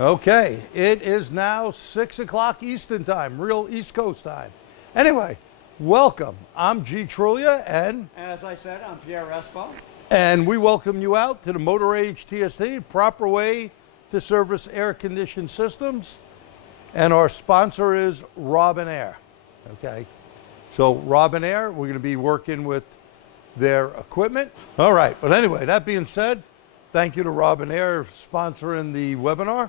Okay, it is now 6 o'clock Eastern time, real East Coast time. Anyway, welcome. I'm G. Truglia, and as I said, I'm Pierre Respaut. And we welcome you out to the Motor Age TST, proper way to service air-conditioned systems. And our sponsor is RobinAir. Okay, so RobinAir, we're going to be working with their equipment. All right, but anyway, that being said, thank you to RobinAir for sponsoring the webinar.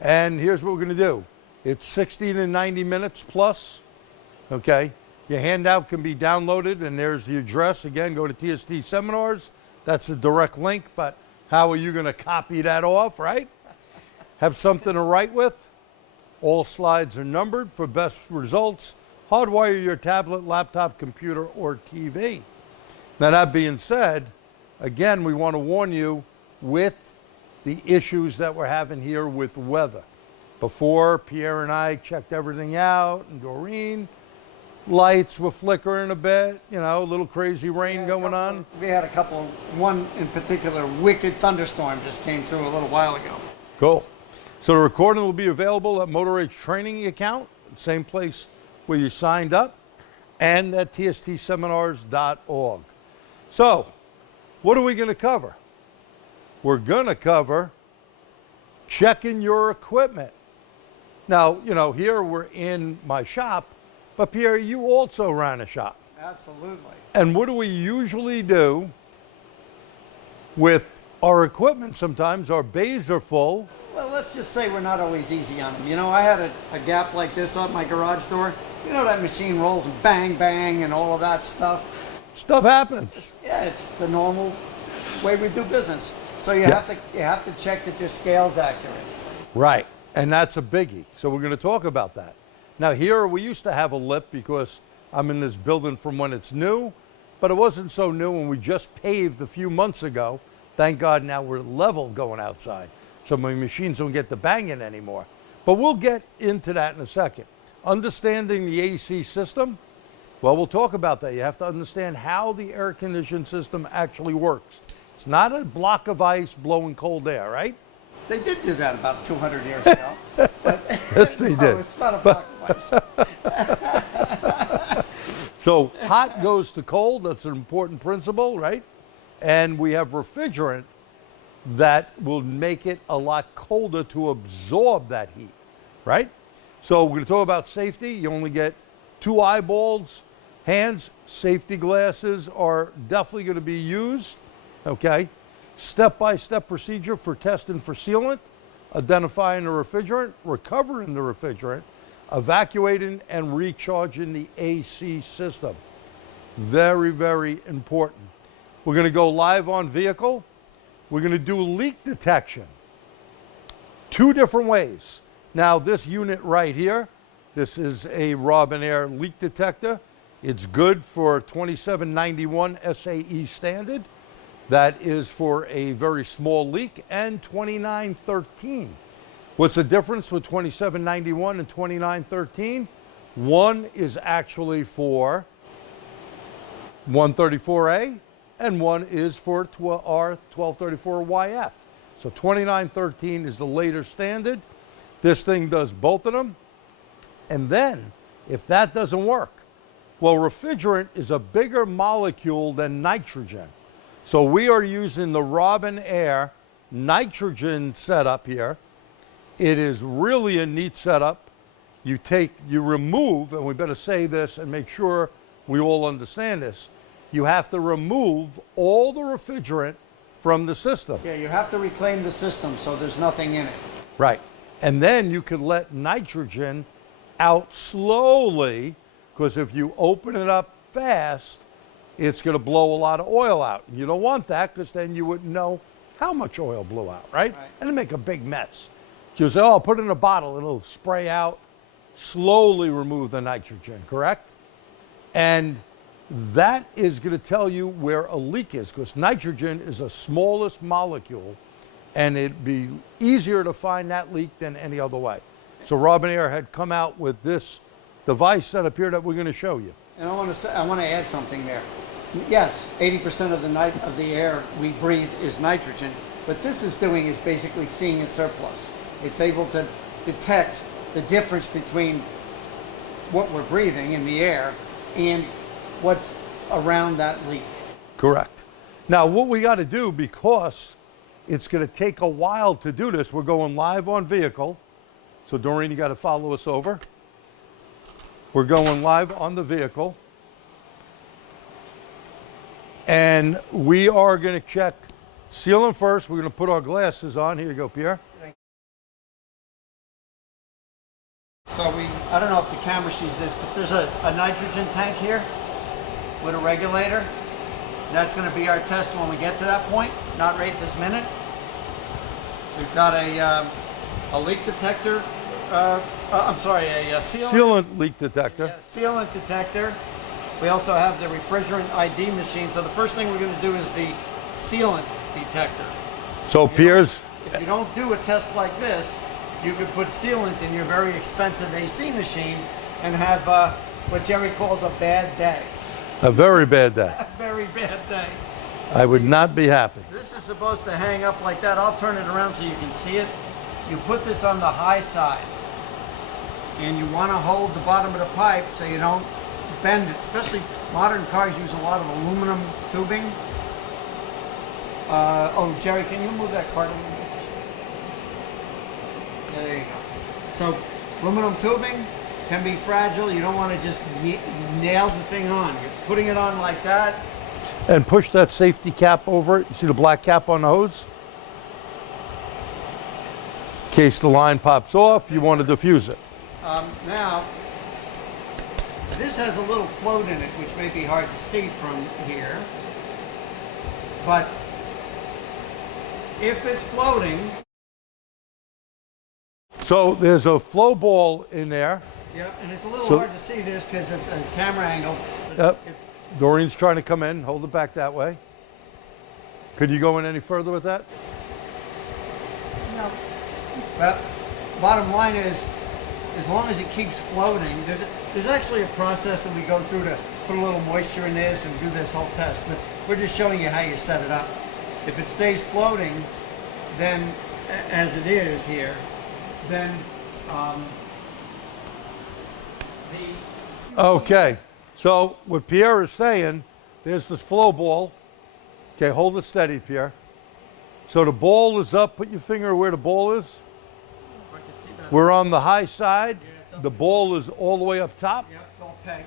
And here's what we're going to do. It's 60 to 90 minutes plus. Okay, your handout can be downloaded, and there's the address. Again, go to TST Seminars. That's the direct link, but how are you going to copy that off, right? Have something to write with. All slides are numbered for best results. Hardwire your tablet, laptop, computer, or TV. Now, that being said, again, we want to warn you with the issues that we're having here with weather. Before, Pierre and I checked everything out, and Doreen, lights were flickering a bit, you know, a little crazy rain going on. We had a couple, one in particular, wicked thunderstorm just came through a little while ago. Cool. So the recording will be available at Motor Age Training account, same place where you signed up, and at tstseminars.org. So, what are we going to cover? We're going to cover checking your equipment. Now, you know, here we're in my shop, but Pierre, you also ran a shop. Absolutely. And what do we usually do with our equipment? Sometimes our bays are full. Well, let's just say we're not always easy on them. You know, I had a gap like this on my garage door. You know, that machine rolls and bang, bang, and all of that stuff. Stuff happens. Yeah, it's the normal way we do business. So you have to check that your scale's accurate. Right, and that's a biggie. So we're going to talk about that. Now here we used to have a lip because I'm in this building from when it's new, but it wasn't so new when we just paved a few months ago. Thank God now we're level going outside, so my machines don't get the banging anymore. But we'll get into that in a second. Understanding the AC system, well, we'll talk about that. You have to understand how the air conditioning system actually works. It's not a block of ice blowing cold air, right? They did do that about 200 years ago. But yes, they did. It's not a block of ice. So hot goes to cold. That's an important principle, right? And we have refrigerant that will make it a lot colder to absorb that heat, right? So we're going to talk about safety. You only get 2 eyeballs. Hands, safety glasses are definitely going to be used. Okay, step-by-step procedure for testing for sealant, identifying the refrigerant, recovering the refrigerant, evacuating and recharging the AC system. Very, very important. We're going to go live on vehicle. We're going to do leak detection. 2 different ways. Now, this unit right here, this is a RobinAir leak detector. It's good for 2791 SAE standard. That is for a very small leak, and 2913. What's the difference with 2791 and 2913? One is actually for 134A, and one is for R1234YF. So 2913 is the later standard. This thing does both of them. And then, if that doesn't work, well, refrigerant is a bigger molecule than nitrogen. So we are using the RobinAir nitrogen setup here. It is really a neat setup. You remove, and we better say this and make sure we all understand this, you have to remove all the refrigerant from the system. Yeah, you have to reclaim the system so there's nothing in it. Right. And then you can let nitrogen out slowly, because if you open it up fast, it's going to blow a lot of oil out. You don't want that, because then you wouldn't know how much oil blew out, right? And it'd make a big mess. You say, oh, put it in a bottle, it'll spray out, slowly remove the nitrogen, correct? And that is going to tell you where a leak is, because nitrogen is the smallest molecule, and it'd be easier to find that leak than any other way. So RobinAir had come out with this device set up here that we're going to show you. And I want to add something there. Yes, 80% of the air we breathe is nitrogen, but this is doing is basically seeing a surplus. it's able to detect the difference between what we're breathing in the air and what's around that leak. Correct. Now, what we got to do, because it's going to take a while to do this, we're going live on vehicle. So Doreen, you got to follow us over. We're going live on the vehicle. And we are going to check sealant first. We're going to put our glasses on. Here you go, Pierre. So I don't know if the camera sees this, but there's a nitrogen tank here with a regulator. That's going to be our test when we get to that point, not right this minute. We've got a leak detector, a sealant leak detector. Yeah, sealant detector. We also have the refrigerant ID machine. So the first thing we're going to do is the sealant detector. So Pierre's... If you don't do a test like this, you could put sealant in your very expensive AC machine and have what Jerry calls a bad day. A very bad day. A very bad day. I would not be happy. This is supposed to hang up like that. I'll turn it around so you can see it. You put this on the high side, and you want to hold the bottom of the pipe so you don't bend it. Especially modern cars use a lot of aluminum tubing. Oh, Jerry, can you move that cart a little bit? There you go. So, aluminum tubing can be fragile. You don't want to just nail the thing on. You're putting it on like that. And push that safety cap over it. You see the black cap on the hose? In case the line pops off, you want to diffuse it. Now, this has a little float in it, which may be hard to see from here. But if it's floating... So there's a flow ball in there. Yeah, and it's a little hard to see this because of the camera angle. Yep. Doreen's trying to come in. Hold it back that way. Could you go in any further with that? No. Well, bottom line is, as long as it keeps floating, there's actually a process that we go through to put a little moisture in this and do this whole test. But we're just showing you how you set it up. If it stays floating, then, as it is here, then Okay, so what Pierre is saying, there's this flow ball. Okay, hold it steady, Pierre. So the ball is up. Put your finger where the ball is. If I can see that. We're on the high side. Yeah, The ball is all the way up top. Yeah, it's all pegged.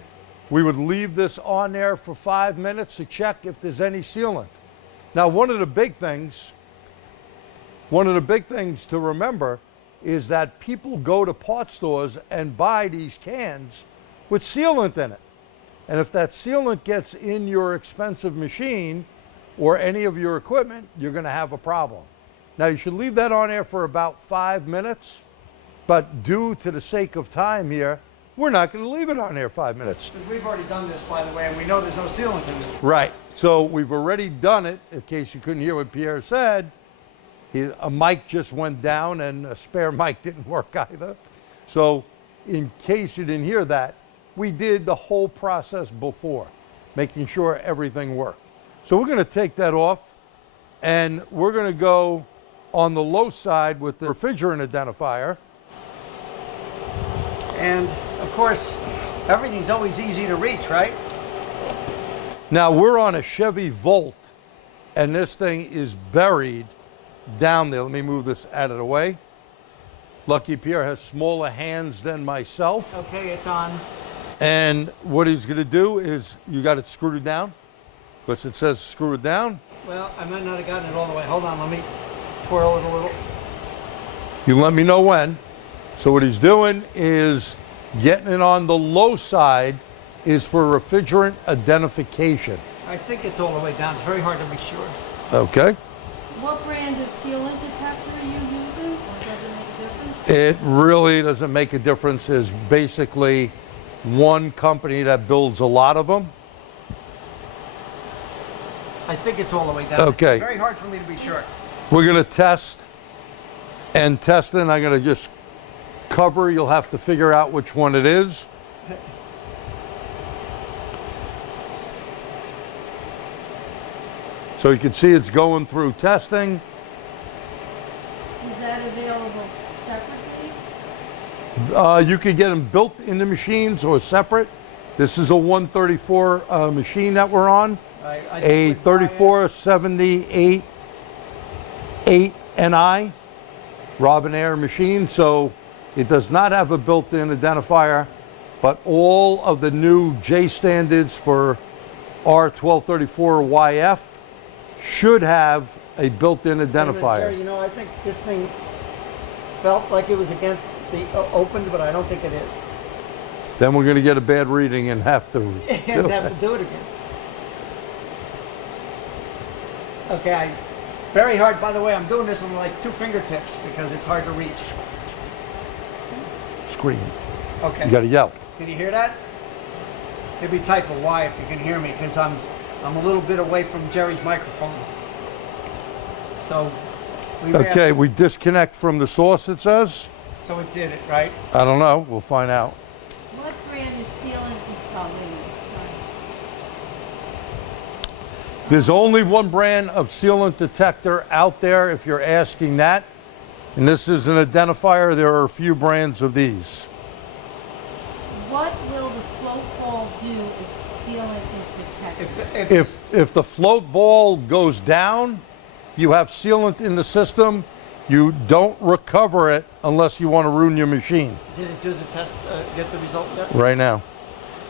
We would leave this on there for 5 minutes to check if there's any sealant. Now, one of the big things to remember is that people go to parts stores and buy these cans with sealant in it. And if that sealant gets in your expensive machine or any of your equipment, you're going to have a problem. Now, you should leave that on there for about 5 minutes, but due to the sake of time here, we're not going to leave it on there 5 minutes. Because we've already done this, by the way, and we know there's no sealant in this. Right. So we've already done it. In case you couldn't hear what Pierre said, a mic just went down and a spare mic didn't work either. So in case you didn't hear that, we did the whole process before, making sure everything worked. So we're going to take that off, and we're going to go on the low side with the refrigerant identifier. And, of course, everything's always easy to reach, right? Now, we're on a Chevy Volt, and this thing is buried down there. Let me move this out of the way. Lucky Pierre has smaller hands than myself. Okay, it's on. And what he's going to do is, you got it screwed down? Because it says screw it down. Well, I might not have gotten it all the way. Hold on, let me twirl it a little. You let me know when. So what he's doing is getting it on the low side is for refrigerant identification. I think it's all the way down. It's very hard to be sure. Okay. What brand of sealant detector are you using, or does it make a difference? It really doesn't make a difference. There's basically one company that builds a lot of them. I think it's all the way down. Okay. It's very hard for me to be sure. We're going to test, and testing, I'm going to just cover. You'll have to figure out which one it is. So you can see it's going through testing. Is that available separately? You could get them built in the machines or separate. This is a 134 machine that we're on. I A think with 3478 8NI RobinAir machine. So it does not have a built-in identifier, but all of the new J standards for R1234YF should have a built-in Wait a minute, identifier. Jerry, you know, I think this thing felt like it was against the opened, but I don't think it is. Then we're going to get a bad reading and have to And have to do it again. Okay, very hard. By the way, I'm doing this on like 2 fingertips because it's hard to reach. scream. Okay. You got to yell. Can you hear that? Maybe type a Y if you can hear me, because I'm a little bit away from Jerry's microphone. So we ran- Okay, we disconnect from the source, it says. So it did it, right? I don't know. We'll find out. What brand is sealant? Oh, wait a minute, sorry. There's only one brand of sealant detector out there, if you're asking that. And this is an identifier. There are a few brands of these. What will the float ball do if sealant is detected? If the float ball goes down, you have sealant in the system. You don't recover it unless you want to ruin your machine. Did it do the test, get the result there? Right now.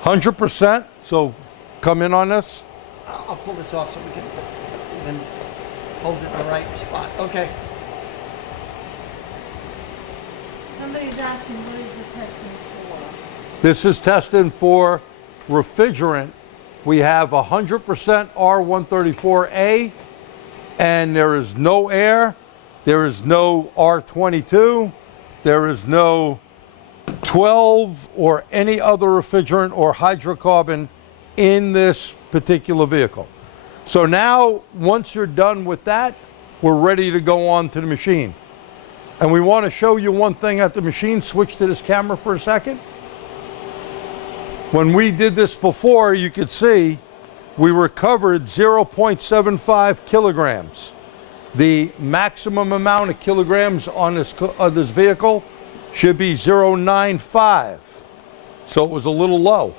100%. So come in on this. I'll pull this off so we can then hold it in the right spot. Okay. Somebody's asking, what is the testing for? This is testing for refrigerant. We have 100% R134A, and there is no air. There is no R22. There is no 12 or any other refrigerant or hydrocarbon in this particular vehicle. So now, once you're done with that, we're ready to go on to the machine. And we want to show you one thing at the machine. Switch to this camera for a second. When we did this before, you could see we recovered 0.75 kilograms. The maximum amount of kilograms on this vehicle should be 0.95. So it was a little low.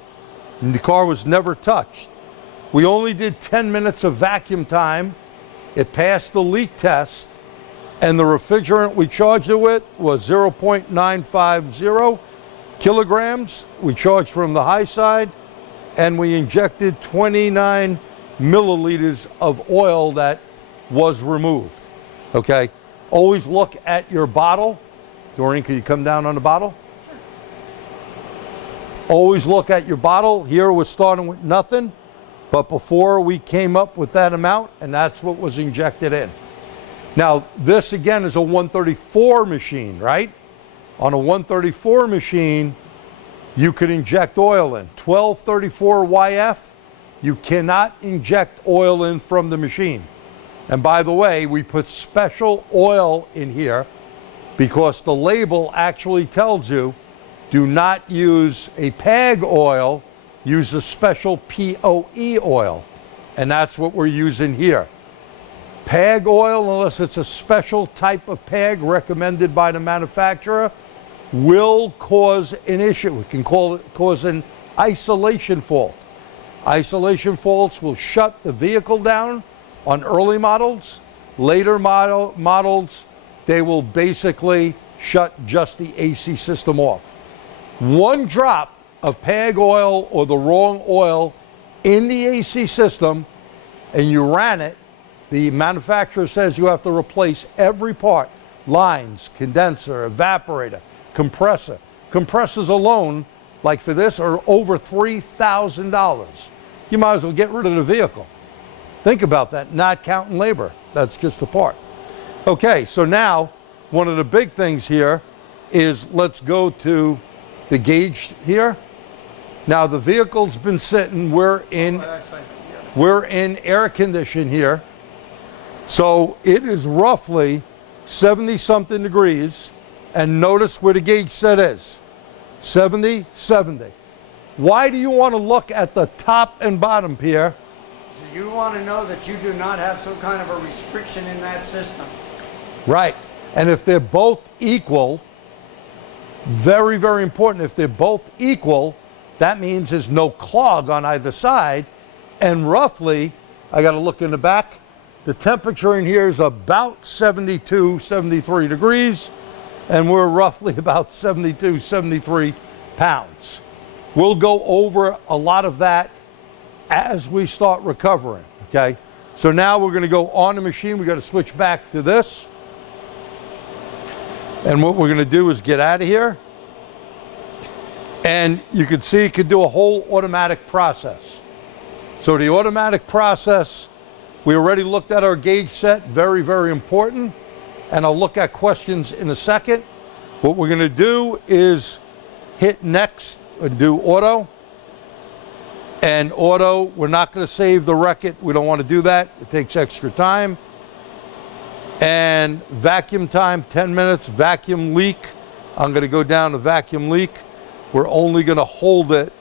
And the car was never touched. We only did 10 minutes of vacuum time. It passed the leak test. And the refrigerant we charged it with was 0.950 kilograms. We charged from the high side, and we injected 29 milliliters of oil that was removed. Okay? Always look at your bottle. Doreen, can you come down on the bottle? Always look at your bottle. Here we're starting with nothing, but before we came up with that amount, and that's what was injected in. Now, this again is a 134 machine, right? On a 134 machine, you could inject oil in. 1234YF, you cannot inject oil in from the machine. And by the way, we put special oil in here because the label actually tells you, do not use a PAG oil, use a special POE oil. And that's what we're using here. PAG oil, unless it's a special type of PAG recommended by the manufacturer, will cause an issue. It can cause an isolation fault. Isolation faults will shut the vehicle down on early models. Later models, they will basically shut just the AC system off. One drop of PAG oil or the wrong oil in the AC system, and you ran it, the manufacturer says you have to replace every part. Lines, condenser, evaporator, compressor. Compressors alone, like for this, are over $3,000. You might as well get rid of the vehicle. Think about that, not counting labor. That's just a part. Okay, so now, one of the big things here is let's go to the gauge here. Now the vehicle's been sitting, we're in air condition here. So it is roughly 70 something degrees, and notice where the gauge set is. 70, 70. Why do you want to look at the top and bottom, Pierre? So you want to know that you do not have some kind of a restriction in that system. Right. And if they're both equal, Very, very important. If they're both equal, that means there's no clog on either side. And roughly, I got to look in the back, the temperature in here is about 72, 73 degrees, and we're roughly about 72, 73 pounds. We'll go over a lot of that as we start recovering, okay? So now we're going to go on the machine. We've got to switch back to this. And what we're going to do is get out of here. And you can see it could do a whole automatic process. So the automatic process, we already looked at our gauge set, very, very important. And I'll look at questions in a second. What we're going to do is hit next and do auto. And auto, we're not going to save the record. We don't want to do that. It takes extra time. And vacuum time, 10 minutes. Vacuum leak, I'm going to go down to vacuum leak. We're only going to hold it.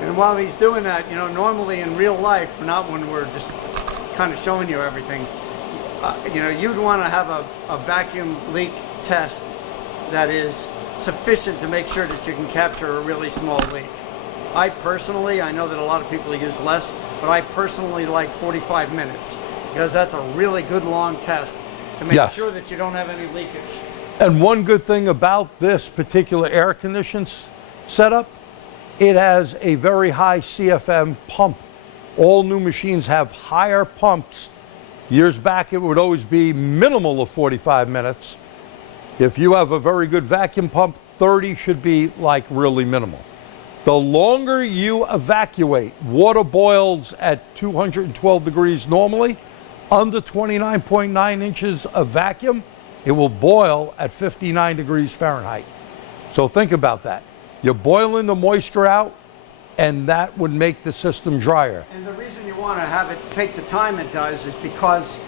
And while he's doing that, you know, normally in real life, not when we're just kind of showing you everything, you know, you'd want to have a vacuum leak test that is sufficient to make sure that you can capture a really small leak. I personally, I know that a lot of people use less, but I personally like 45 minutes because that's a really good long test to make sure that you don't have any leakage. And one good thing about this particular air conditioning setup, it has a very high CFM pump. All new machines have higher pumps. Years back, it would always be minimal of 45 minutes. If you have a very good vacuum pump, 30 should be like really minimal. The longer you evacuate, water boils at 212 degrees normally, under 29.9 inches of vacuum, it will boil at 59 degrees Fahrenheit. So think about that. You're boiling the moisture out, and that would make the system drier. And the reason you want to have it take the time it does is because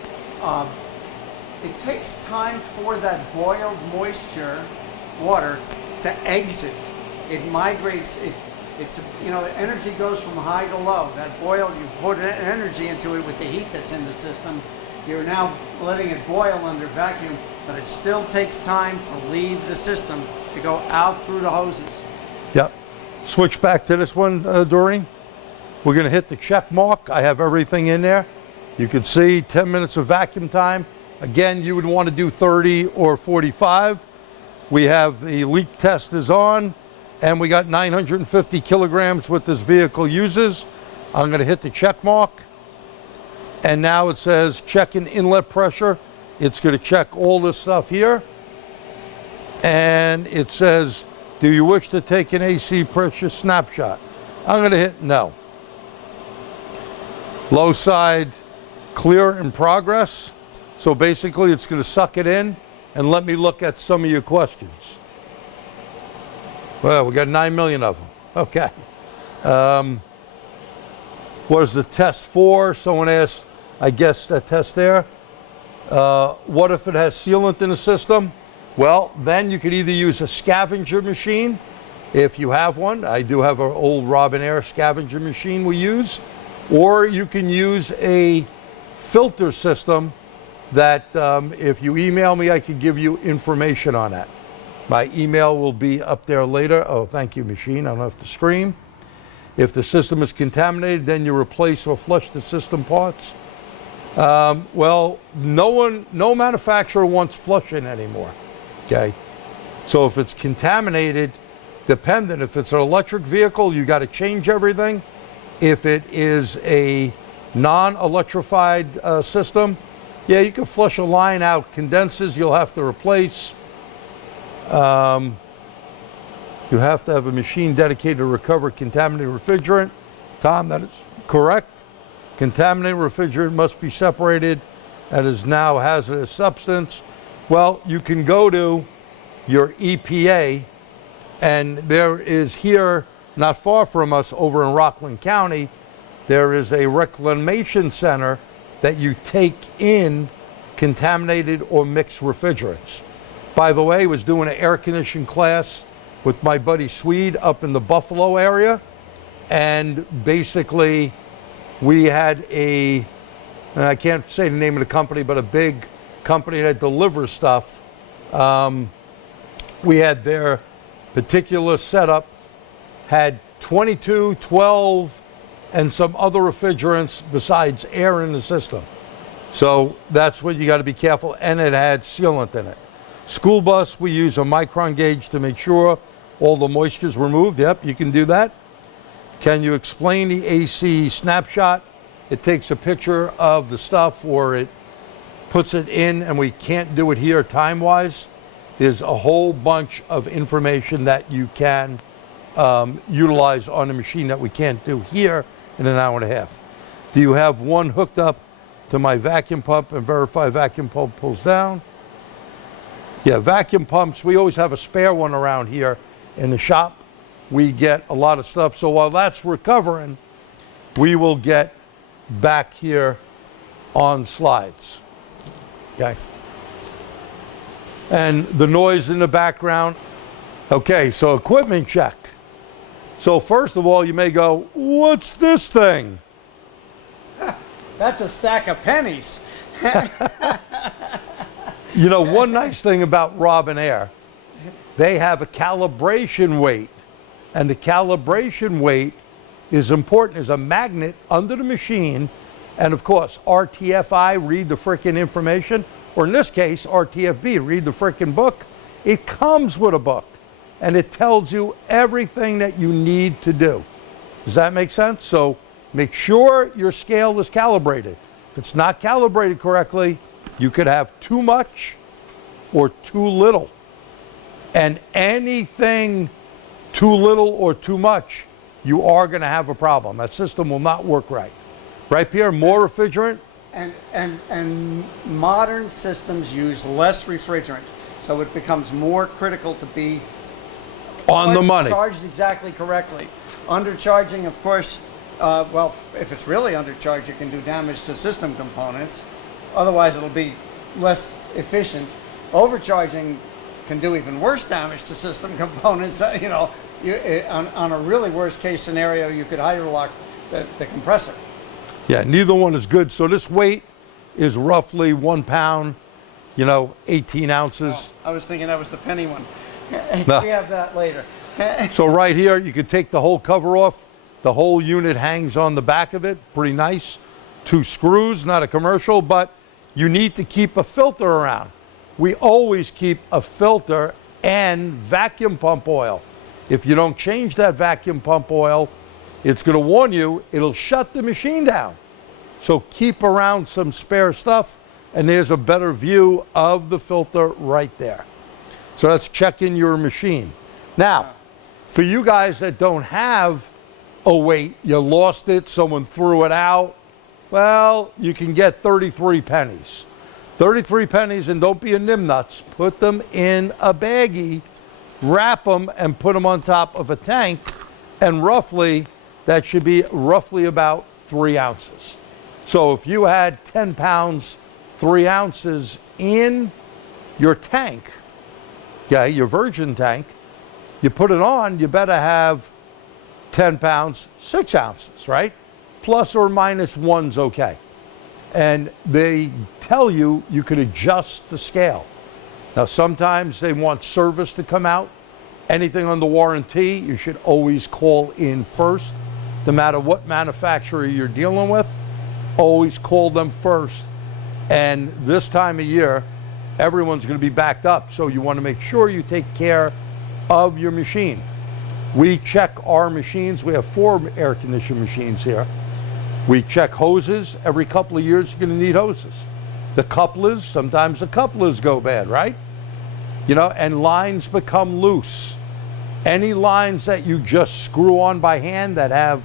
it takes time for that boiled moisture, water, to exit. It migrates, it's you know, the energy goes from high to low. That boil, you put energy into it with the heat that's in the system. You're now letting it boil under vacuum, but it still takes time to leave the system, to go out through the hoses. Yep. Switch back to this one, Doreen. We're going to hit the check mark. I have everything in there. You can see 10 minutes of vacuum time. Again, you would want to do 30 or 45. We have the leak test is on, and we got 950 kilograms what this vehicle uses. I'm going to hit the check mark. And now it says checking inlet pressure. It's going to check all this stuff here. And it says, do you wish to take an AC pressure snapshot? I'm going to hit no. Low side clear in progress. So basically it's going to suck it in and let me look at some of your questions. Well, we got 9 million of them. Okay. What is the test for? Someone asked, I guess that test there. What if it has sealant in the system? Well, then you could either use a scavenger machine, if you have one. I do have an old RobinAir scavenger machine we use. Or you can use a filter system that if you email me, I can give you information on that. My email will be up there later. Oh, thank you, machine. I don't have to scream. If the system is contaminated, then you replace or flush the system parts. Well, no manufacturer wants flushing anymore. Okay, so if it's contaminated, dependent, if it's an electric vehicle, you got to change everything. If it is a non-electrified system, yeah, you can flush a line out. Condensers, you'll have to replace. You have to have a machine dedicated to recover contaminated refrigerant. Tom, that is correct. Contaminated refrigerant must be separated and is now a hazardous substance. Well, you can go to your EPA, and there is here, not far from us, over in Rockland County, there is a reclamation center that you take in contaminated or mixed refrigerants. By the way, I was doing an air conditioning class with my buddy Swede up in the Buffalo area, and basically we had a and I can't say the name of the company, but a big company that delivers stuff. We had their particular setup, had 22, 12, and some other refrigerants besides air in the system. So that's what you got to be careful, and it had sealant in it. School bus, we use a micron gauge to make sure all the moisture is removed. Yep, you can do that. Can you explain the AC snapshot? It takes a picture of the stuff, or it puts it in, and we can't do it here time-wise. There's a whole bunch of information that you can utilize on the machine that we can't do here in an hour and a half. Do you have one hooked up to my vacuum pump and verify vacuum pump pulls down? Yeah, vacuum pumps, we always have a spare one around here in the shop. We get a lot of stuff, so while that's recovering, we will get back here on slides. Okay. And the noise in the background. Okay, so equipment check. So first of all, you may go, what's this thing? That's a stack of pennies. You know, one nice thing about RobinAir, they have a calibration weight. And the calibration weight is important. There's a magnet under the machine. And of course, RTFI, read the frickin' information. Or in this case, RTFB, read the frickin' book. It comes with a book. And it tells you everything that you need to do. Does that make sense? So make sure your scale is calibrated. If it's not calibrated correctly, you could have too much or too little. And anything too little or too much, you are going to have a problem. That system will not work right. Right, Pierre? More refrigerant? And modern systems use less refrigerant, so it becomes more critical to be on the money. Charged exactly correctly. Undercharging, of course, well, if it's really undercharged, it can do damage to system components. Otherwise, it'll be less efficient. Overcharging can do even worse damage to system components. You know, on a really worst case scenario, you could hydrolock the compressor. Yeah, neither one is good. So this weight is roughly 1 pound, 18 ounces. Oh, I was thinking that was the penny one. No. We have that later. So right here, you could take the whole cover off. The whole unit hangs on the back of it. Pretty nice. 2 screws, not a commercial, but you need to keep a filter around. We always keep a filter and vacuum pump oil. If you don't change that vacuum pump oil, it's going to warn you, it'll shut the machine down. So keep around some spare stuff, and there's a better view of the filter right there. So that's checking your machine. Now, for you guys that don't have a weight, you lost it, someone threw it out, well, you can get 33 pennies. 33 pennies, and don't be a nimnuts. Put them in a baggie, wrap them, and put them on top of a tank, and roughly, that should be roughly about 3 ounces. So if you had 10 pounds, 3 ounces in your tank, okay, your virgin tank, you put it on, you better have 10 pounds, 6 ounces, right? Plus or minus 1's okay. And they tell you you could adjust the scale. Now, sometimes they want service to come out. Anything under warranty, you should always call in first. No matter what manufacturer you're dealing with, always call them first. And this time of year, everyone's going to be backed up. So you want to make sure you take care of your machine. We check our machines. We have 4 air conditioning machines here. We check hoses. Every couple of years, you're going to need hoses. The couplers, sometimes the couplers go bad, right? And lines become loose. Any lines that you just screw on by hand that have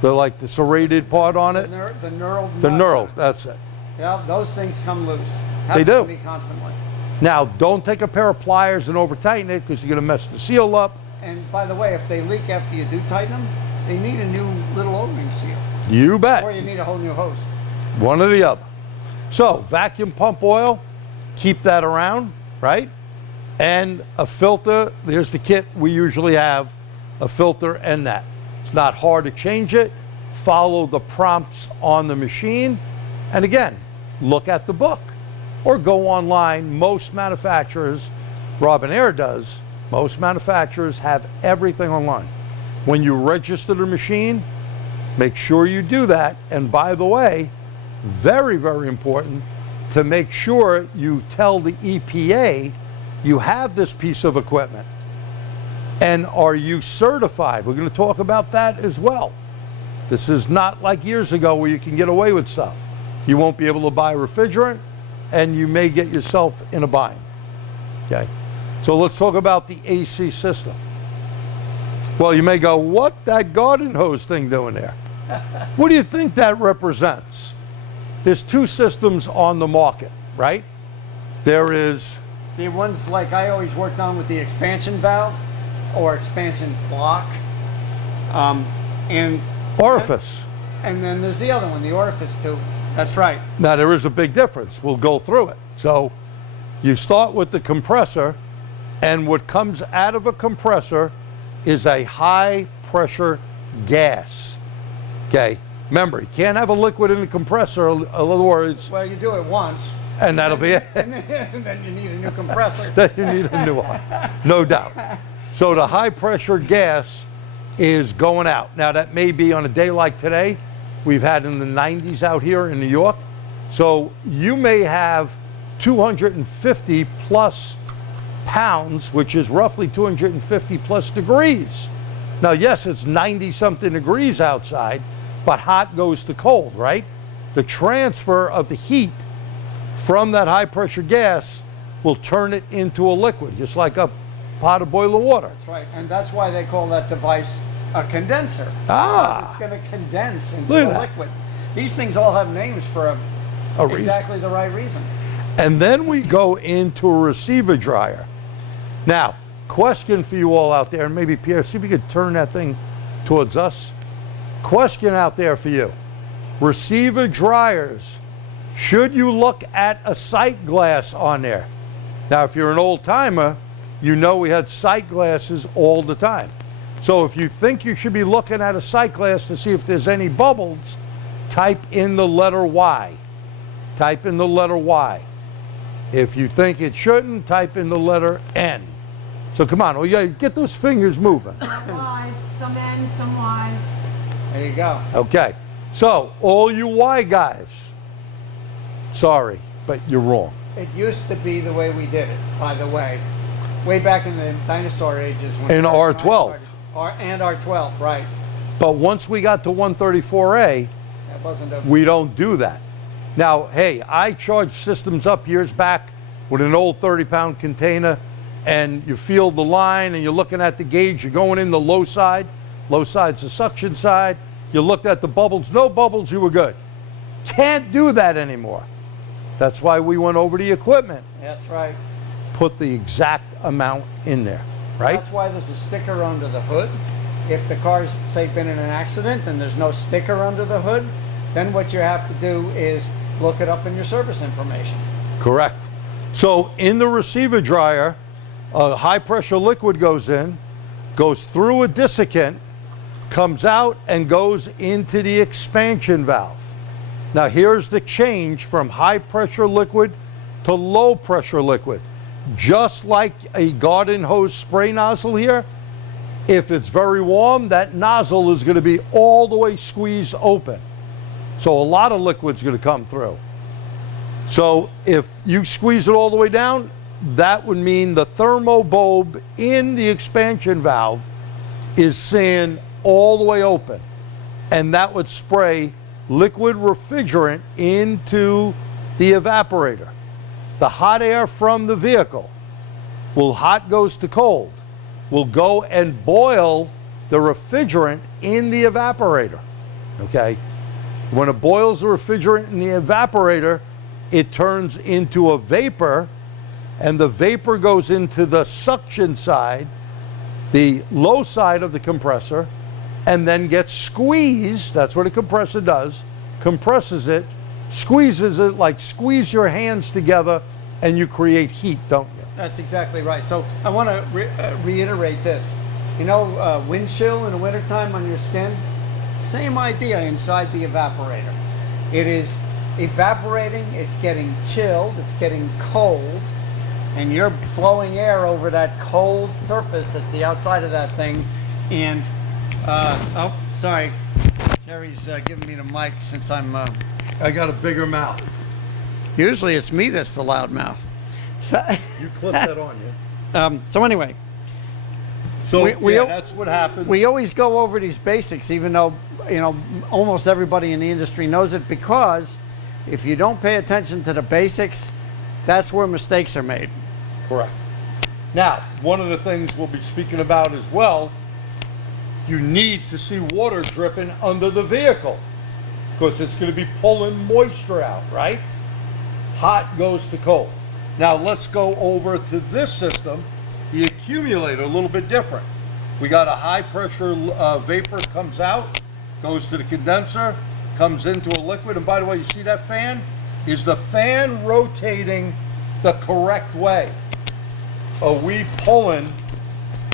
the serrated part on it. The knurled. The knurled, that's it. Yeah, those things come loose. They do. To me constantly. Now, don't take a pair of pliers and over tighten it, because you're going to mess the seal up. And by the way, if they leak after you do tighten them, they need a new little O-ring seal. You bet. Or you need a whole new hose. One or the other. So, vacuum pump oil, keep that around, right? And a filter, there's the kit we usually have, a filter and that. It's not hard to change it. Follow the prompts on the machine, And again, look at the book or go online. Most manufacturers, RobinAir does, most manufacturers have everything online. When you register the machine, make sure you do that. And by the way, very, very important to make sure you tell the EPA you have this piece of equipment. And are you certified? We're going to talk about that as well. This is not like years ago where you can get away with stuff. You won't be able to buy refrigerant and you may get yourself in a bind. Okay, so let's talk about the AC system. Well, you may go, what that garden hose thing doing there? What do you think that represents? There's two systems on the market, right? There is The ones like I always worked on with the expansion valve or expansion block. And orifice. and then there's the other one, the orifice tube. That's right. Now there is a big difference. We'll go through it. So you start with the compressor, and what comes out of a compressor is a high pressure gas. Okay, remember, you can't have a liquid in the compressor, in other words, Well, you do it once, and that'll be it. and then you need a new compressor. Then you need a new one, no doubt. So the high pressure gas is going out. Now that may be on a day like today. We've had in the 90s out here in New York. So you may have 250 plus pounds, which is roughly 250 plus degrees. Now, yes, it's 90 something degrees outside, but hot goes to cold, right? The transfer of the heat from that high pressure gas will turn it into a liquid, just like a pot of boiling water. That's right, and that's why they call that device a condenser. Ah. It's going to condense into Look a at that. liquid. These things all have names for A reason. exactly the right reason. And then we go into a receiver dryer. Now, question for you all out there, and maybe Pierre, see if you could turn that thing towards us. Question out there for you. Receiver dryers, should you look at a sight glass on there? Now, if you're an old timer, you know we had sight glasses all the time. So if you think you should be looking at a sight glass to see if there's any bubbles, type in the letter Y. Type in the letter Y. If you think it shouldn't, type in the letter N. So come on, oh yeah, get those fingers moving. Y's, some N's, some Y's. There you go. Okay, so all you Y guys, sorry, but you're wrong. It used to be the way we did it, by the way. Way back in the dinosaur ages. When In R12. And R12, right. But once we got to 134A, That wasn't a... we don't do that. Now, hey, I charged systems up years back with an old 30-pound container, and you feel the line, and you're looking at the gauge, you're going in the low side. Low side's the suction side. You looked at the bubbles, no bubbles, you were good. Can't do that anymore. That's why we went over the equipment. That's right. Put the exact amount in there, right? That's why there's a sticker under the hood. If the car's, say, been in an accident and there's no sticker under the hood, then what you have to do is look it up in your service information. Correct. So in the receiver dryer, a high pressure liquid goes in, goes through a desiccant, comes out and goes into the expansion valve. Now here's the change from high pressure liquid to low pressure liquid. Just like a garden hose spray nozzle here, if it's very warm, that nozzle is going to be all the way squeezed open. So a lot of liquid's going to come through. So if you squeeze it all the way down, that would mean the thermobulb in the expansion valve is seeing all the way open. And that would spray liquid refrigerant into the evaporator. The hot air from the vehicle hot goes to cold, will go and boil the refrigerant in the evaporator, okay? When it boils the refrigerant in the evaporator, it turns into a vapor, and the vapor goes into the suction side, the low side of the compressor, and then gets squeezed. That's what a compressor does. Compresses it, squeezes it like squeeze your hands together, and you create heat, don't you? That's exactly right. So I want to reiterate this. You know, wind chill in the wintertime on your skin? Same idea inside the evaporator. It evaporating, it's getting chilled, it's getting cold, and you're blowing air over that cold surface that's the outside of that thing. And, oh, sorry, Jerry's giving me the mic since I'm... I got a bigger mouth. Usually it's me that's the loud mouth. You clip that on you. So anyway, So we- yeah, that's what happens. we always go over these basics, even though, you know, almost everybody in the industry knows it, because if you don't pay attention to the basics, that's where mistakes are made. Correct. Now, one of the things we'll be speaking about as well, you need to see water dripping under the vehicle because it's going to be pulling moisture out, right? Hot goes to cold. Now, let's go over to this system, the accumulator, a little bit different. We got a high pressure vapor comes out, goes to the condenser, comes into a liquid. And by the way, you see that fan? Is the fan rotating the correct way? Are we pulling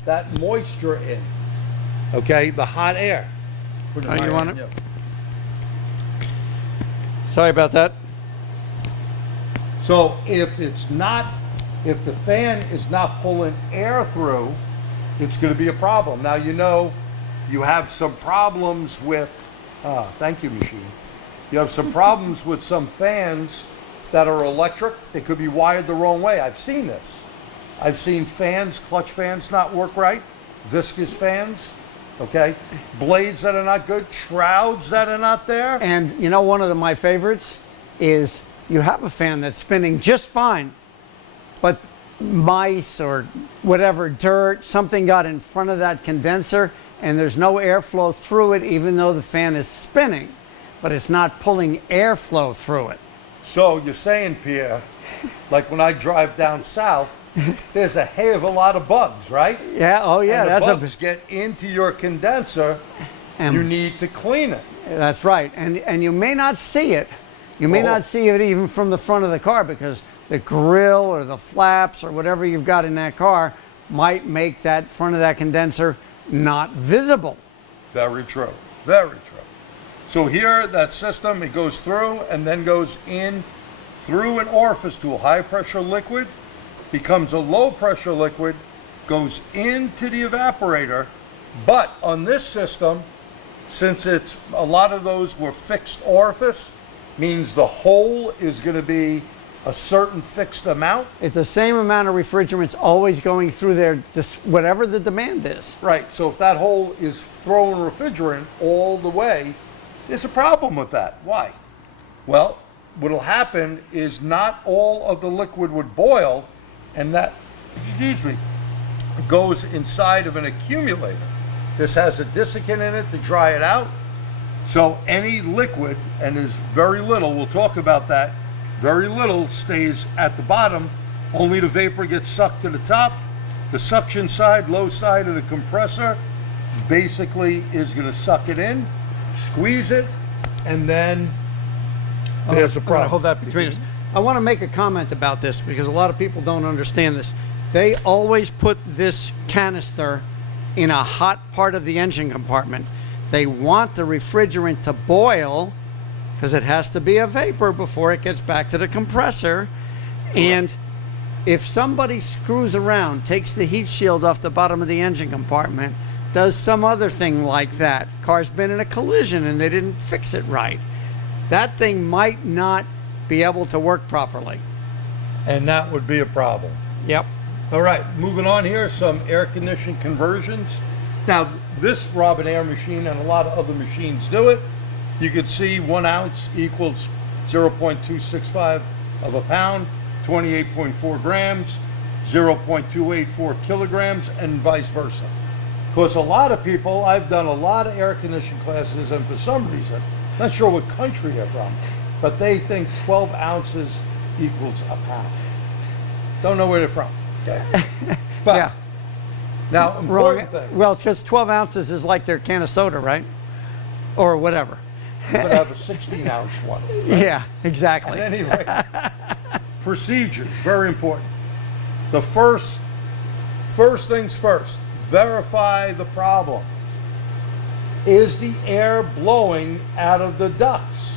that moisture in? Okay, the hot air. Put it Oh, you right want on it? you. Sorry about that. So if the fan is not pulling air through, it's going to be a problem. Now, you know, you have some problems with, thank you, machine. You have some problems with some fans that are electric. They could be wired the wrong way. I've seen this. I've seen fans, clutch fans not work right, viscous fans, okay? Blades that are not good, shrouds that are not there. And you know, one of my favorites is you have a fan that's spinning just fine, but mice or whatever, dirt, something got in front of that condenser and there's no airflow through it, even though the fan is spinning, but it's not pulling airflow through it. So you're saying, Pierre, like when I drive down south, there's a heck of a lot of bugs, right? Yeah, oh yeah, And the that's bugs get into your condenser, And- you need to clean it. That's right, and you may not see it. You may Oh. not see it even from the front of the car because the grill or the flaps or whatever you've got in that car might make that front of that condenser not visible. Very true, very true. So here, that system, it goes through and then goes in through an orifice to a high pressure liquid, becomes a low pressure liquid, goes into the evaporator. But on this system, since it's a lot of those were fixed orifice, means the hole is going to be a certain fixed amount. It's the same amount of refrigerants always going through there, whatever the demand is. Right, so if that hole is throwing refrigerant all the way, there's a problem with that. Why? Well, what'll happen is not all of the liquid would boil, and that, excuse me, goes inside of an accumulator. This has a desiccant in it to dry it out. So any liquid, and there's very little, we'll talk about that, very little stays at the bottom, only the vapor gets sucked to the top. The suction side, low side of the compressor, basically is going to suck it in, squeeze it, and then there's a I'm gonna problem. hold that between us. I want to make a comment about this because a lot of people don't understand this. They always put this canister in a hot part of the engine compartment. They want the refrigerant to boil because it has to be a vapor before it gets back to the compressor. And if somebody screws around, takes the heat shield off the bottom of the engine compartment, does some other thing like that, car's been in a collision and they didn't fix it right, that thing might not be able to work properly. And that would be a problem. Yep. All right, moving on here, some air conditioning conversions. Now, this RobinAir machine and a lot of other machines do it. You can see 1 ounce equals 0.265 of a pound, 28.4 grams, 0.284 kilograms, and vice versa. Because a lot of people, I've done a lot of air conditioning classes, and for some reason, not sure what country they're from, but they think 12 ounces equals a pound. Don't know where they're from. Okay. But Yeah. now, Wrong. important thing. Well, because 12 ounces is like their can of soda, right? Or whatever. I'm going to have a 16-ounce one. Yeah, At exactly. any rate, procedures, very important. The first things first, verify the problem. Is the air blowing out of the ducts?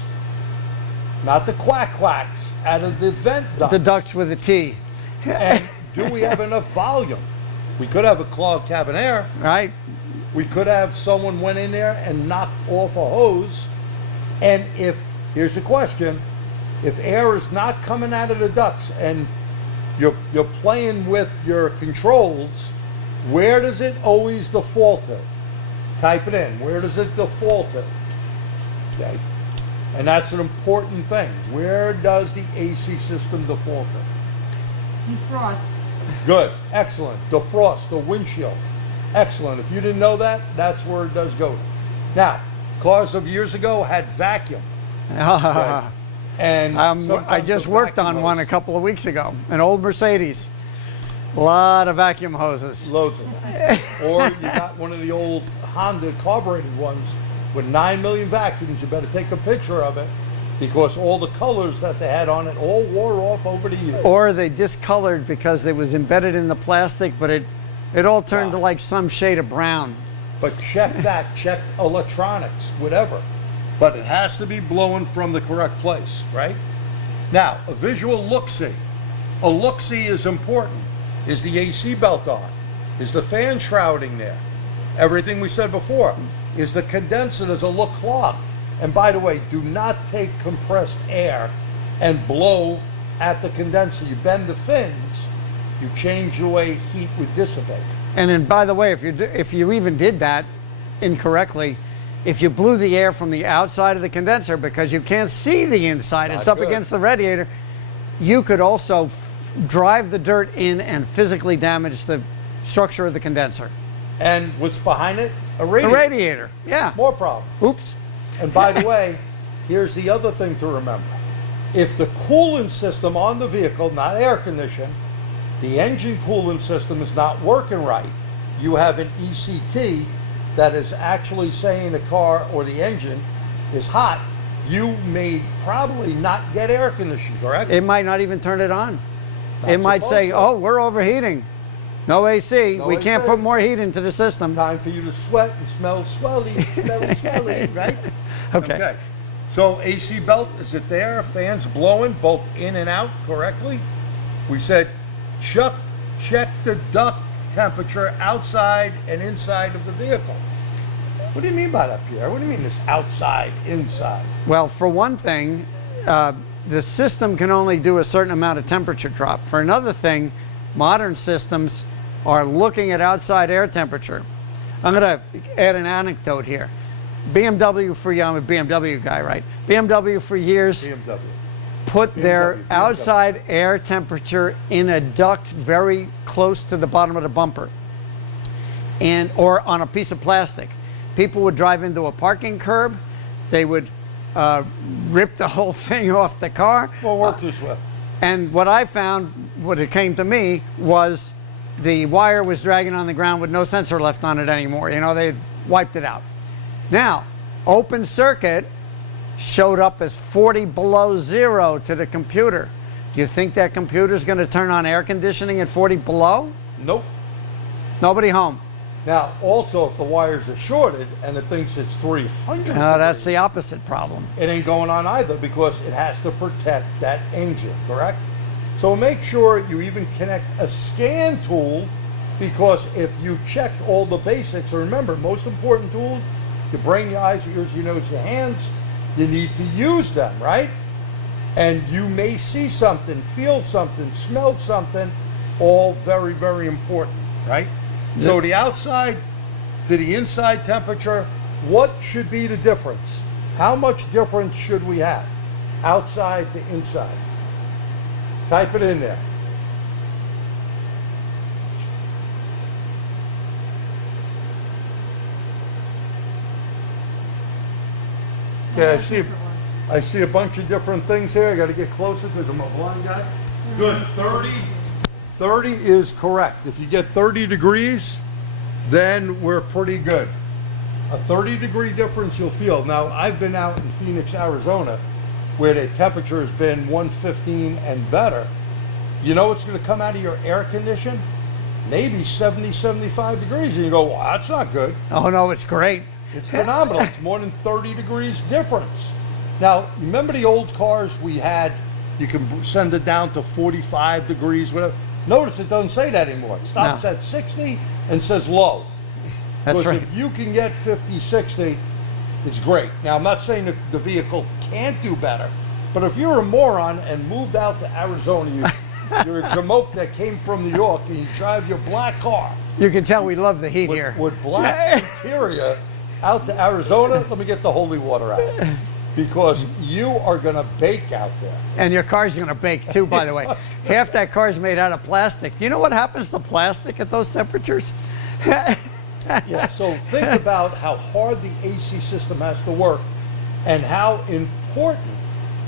not the quacks, out of the vent ducts. The ducts with a T. And do we have enough volume? We could have a clogged cabin air. Right? We could have someone went in there and knocked off a hose. And here's the question, if air is not coming out of the ducts and you're playing with your controls, where does it always default to? Type it in. Where does it default to? Okay. And that's an important thing. Where does the AC system default to? Defrost. Good. Excellent. Defrost, the windshield. Excellent. If you didn't know that, that's where it does go to. Now, cars of years ago had vacuum. Right? And I just worked on one a couple of weeks ago, an old Mercedes. A lot of vacuum hoses. Loads of them. Or you got one of the old Honda carbureted ones with 9 million vacuums. You better take a picture of it because all the colors that they had on it all wore off over the years. Or they discolored because it was embedded in the plastic, but it all turned to like some shade of brown. But check that, check electronics, whatever. But it has to be blowing from the correct place, right? Now, a visual look-see. A look-see is important. Is the AC belt on? Is the fan shrouding there? Everything we said before. Is the condenser, does it look clogged? And by the way, do not take compressed air and blow at the condenser. You bend the fins, you change the way heat would dissipate. And then, by the way, if you even did that incorrectly, if you blew the air from the outside of the condenser because you can't see the inside, it's up against the radiator, you could also drive the dirt in and physically damage the structure of the condenser. And what's behind it? A radiator. A radiator, yeah. More problem. Oops. And by the way, here's the other thing to remember. If the coolant system on the vehicle, not air conditioned, the engine coolant system is not working right, you have an ECT that is actually saying the car or the engine is hot, you may probably not get air conditioning, correct? It might not even turn it on. Not It might say, supposed to. oh, we're overheating. No AC. No we can't AC. put more heat into the system. Time for you to sweat and smell smelly, right? Okay. So AC belt, is it there? Fans blowing both in and out correctly? We said check the duct temperature outside and inside of the vehicle. What do you mean by that, Pierre? What do you mean this outside, inside? Well, for one thing, the system can only do a certain amount of temperature drop. For another thing, modern systems are looking at outside air temperature. I'm going to add an anecdote here. BMW I'm a BMW guy, right? BMW for years BMW. put their BMW. outside air temperature in a duct very close to the bottom of the bumper or on a piece of plastic. People would drive into a parking curb, they would rip the whole thing off the car. Won't work too swift. And what I found, what it came to me, was the wire was dragging on the ground with no sensor left on it anymore. You know, they wiped it out. Now, open circuit showed up as 40 below zero to the computer. Do you think that computer's going to turn on air conditioning at 40 below? Nope. Nobody home. Now, also, if the wires are shorted and it thinks it's 300 That's degrees, the opposite problem. it ain't going on either because it has to protect that engine, correct? So make sure you even connect a scan tool because if you checked all the basics, remember, most important tools, your brain, your eyes, your ears, your nose, your hands, you need to use them, right? And you may see something, feel something, smell something, all very, very important, right? So the outside to the inside temperature, what should be the difference? How much difference should we have? Outside to inside. Type it in there. Okay, I see a bunch of different things here. I got to get closer because I'm a blind guy. Good. 30 is correct. If you get 30 degrees, then we're pretty good. A 30-degree difference you'll feel. Now, I've been out in Phoenix, Arizona, where the temperature has been 115 and better. You know what's going to come out of your air condition? Maybe 70, 75 degrees. And you go, well, that's not good. Oh, no, it's great. It's phenomenal. It's more than 30 degrees difference. Now, remember the old cars we had, you can send it down to 45 degrees, whatever. Notice it doesn't say that anymore. It stops No. at 60 and says low. That's Because right. if you can get 50, 60, it's great. Now, I'm not saying that the vehicle can't do better, but if you're a moron and moved out to Arizona, you're a jamoke that came from New York, and you drive your black car You can tell we love the heat here. with black interior out to Arizona, let me get the holy water out. Because you are going to bake out there. And your car's going to bake too, by the way. Half that car's made out of plastic. Do you know what happens to plastic at those temperatures? Yeah, so think about how hard the AC system has to work and how important,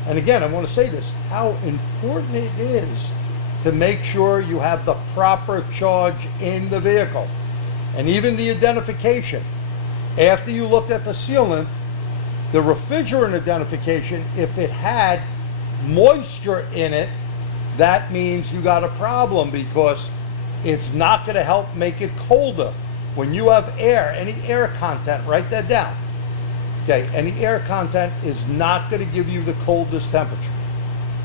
and again, I want to say this, how important it is to make sure you have the proper charge in the vehicle. And even the identification. After you looked at the sealant, the refrigerant identification, if it had moisture in it, that means you got a problem because it's not going to help make it colder. When you have air, any air content, write that down. Okay, any air content is not going to give you the coldest temperature.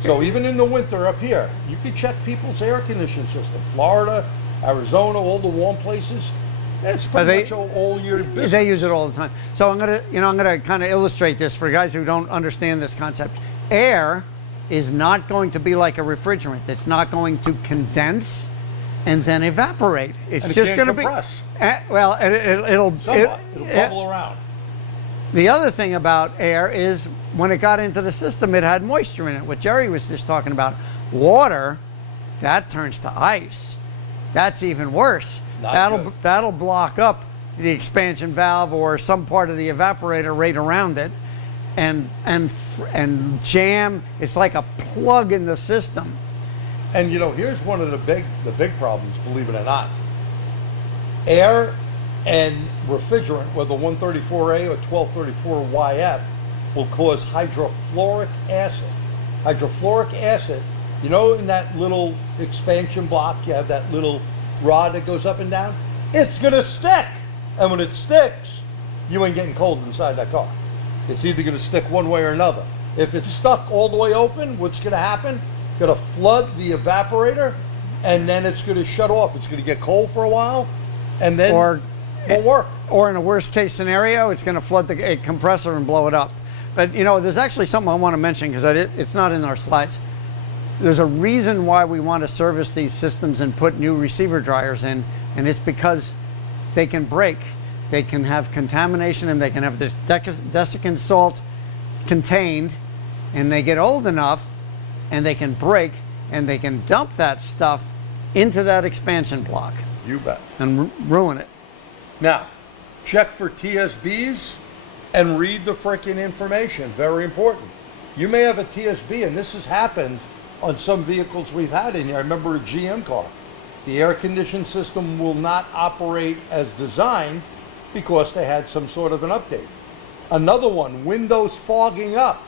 So even in the winter up here, you can check people's air conditioning system. Florida, Arizona, all the warm places, it's pretty much all year business. They use it all the time. So I'm gonna kind of illustrate this for guys who don't understand this concept. Air is not going to be like a refrigerant. It's not going to condense and then evaporate. It's And it just can't going to compress. be. Well, it'll Somewhat. It'll bubble around. The other thing about air is when it got into the system, it had moisture in it. What Jerry was just talking about, water, that turns to ice. That's even worse. Not good. That'll block up the expansion valve or some part of the evaporator right around it, and jam. It's like a plug in the system. And you know, here's one of the big problems, believe it or not. Air and refrigerant, whether 134A or 1234YF, will cause hydrofluoric acid. Hydrofluoric acid, you know, in that little expansion block, you have that little rod that goes up and down? It's gonna stick. And when it sticks, you ain't getting cold inside that car. It's either gonna stick one way or another. If it's stuck all the way open, what's gonna happen? Gonna flood the evaporator, and then it's gonna shut off. It's gonna get cold for a while, and then Or won't work. Or in a worst case scenario, it's going to flood the compressor and blow it up. But you know, there's actually something I want to mention because it's not in our slides. There's a reason why we want to service these systems and put new receiver dryers in, and it's because they can break. They can have contamination and they can have this desiccant salt contained, and they get old enough and they can break and they can dump that stuff into that expansion block You bet. and ruin it. Now, check for TSBs and read the freaking information. Very important. You may have a TSB, and this has happened on some vehicles we've had in here. I remember a GM car. The air conditioning system will not operate as designed because they had some sort of an update. Another one, windows fogging up.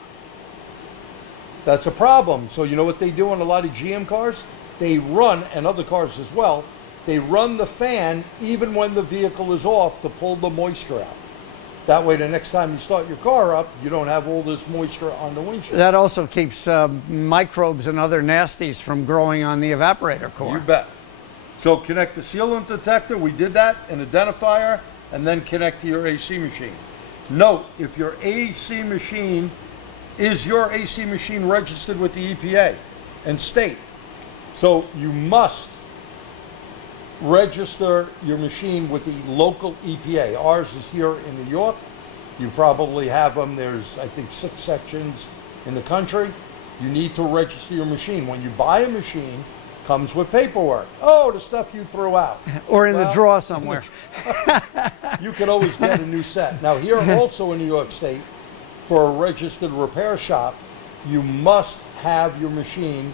That's a problem. So you know what they do on a lot of GM cars? They run, and other cars as well, they run the fan even when the vehicle is off to pull the moisture out. That way the next time you start your car up, you don't have all this moisture on the windshield. That also keeps microbes and other nasties from growing on the evaporator core. You bet. So connect the sealant detector, we did that, an identifier, and then connect to your AC machine. Note, if your AC machine registered with the EPA and state. So you must register your machine with the local EPA. Ours is here in New York. You probably have them. There's, I think, 6 sections in the country. You need to register your machine. When you buy a machine, comes with paperwork. Oh, the stuff you threw out. Or in the drawer somewhere. You can always get a new set. Now here also in New York State, for a registered repair shop, you must have your machine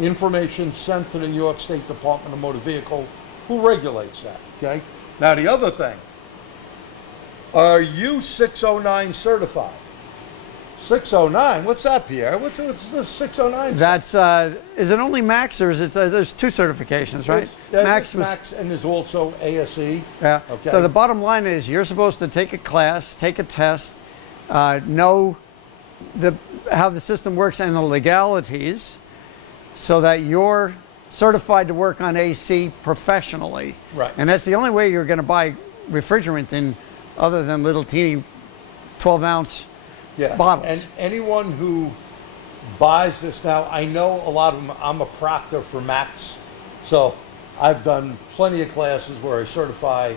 information sent to the New York State Department of Motor Vehicle, who regulates that, okay? Now the other thing, are you 609 certified? 609, what's that, Pierre? What's the 609? That's, is it only Max or is it, there's 2 certifications, right? Max, and there's also ASE. Yeah. Okay. So the bottom line is you're supposed to take a class, take a test, know how the system works and the legalities, so that you're certified to work on AC professionally. Right. And that's the only way you're going to buy refrigerant in, other than little teeny 12-ounce bottles. And anyone who buys this now, I know a lot of them. I'm a proctor for Max, so I've done plenty of classes where I certify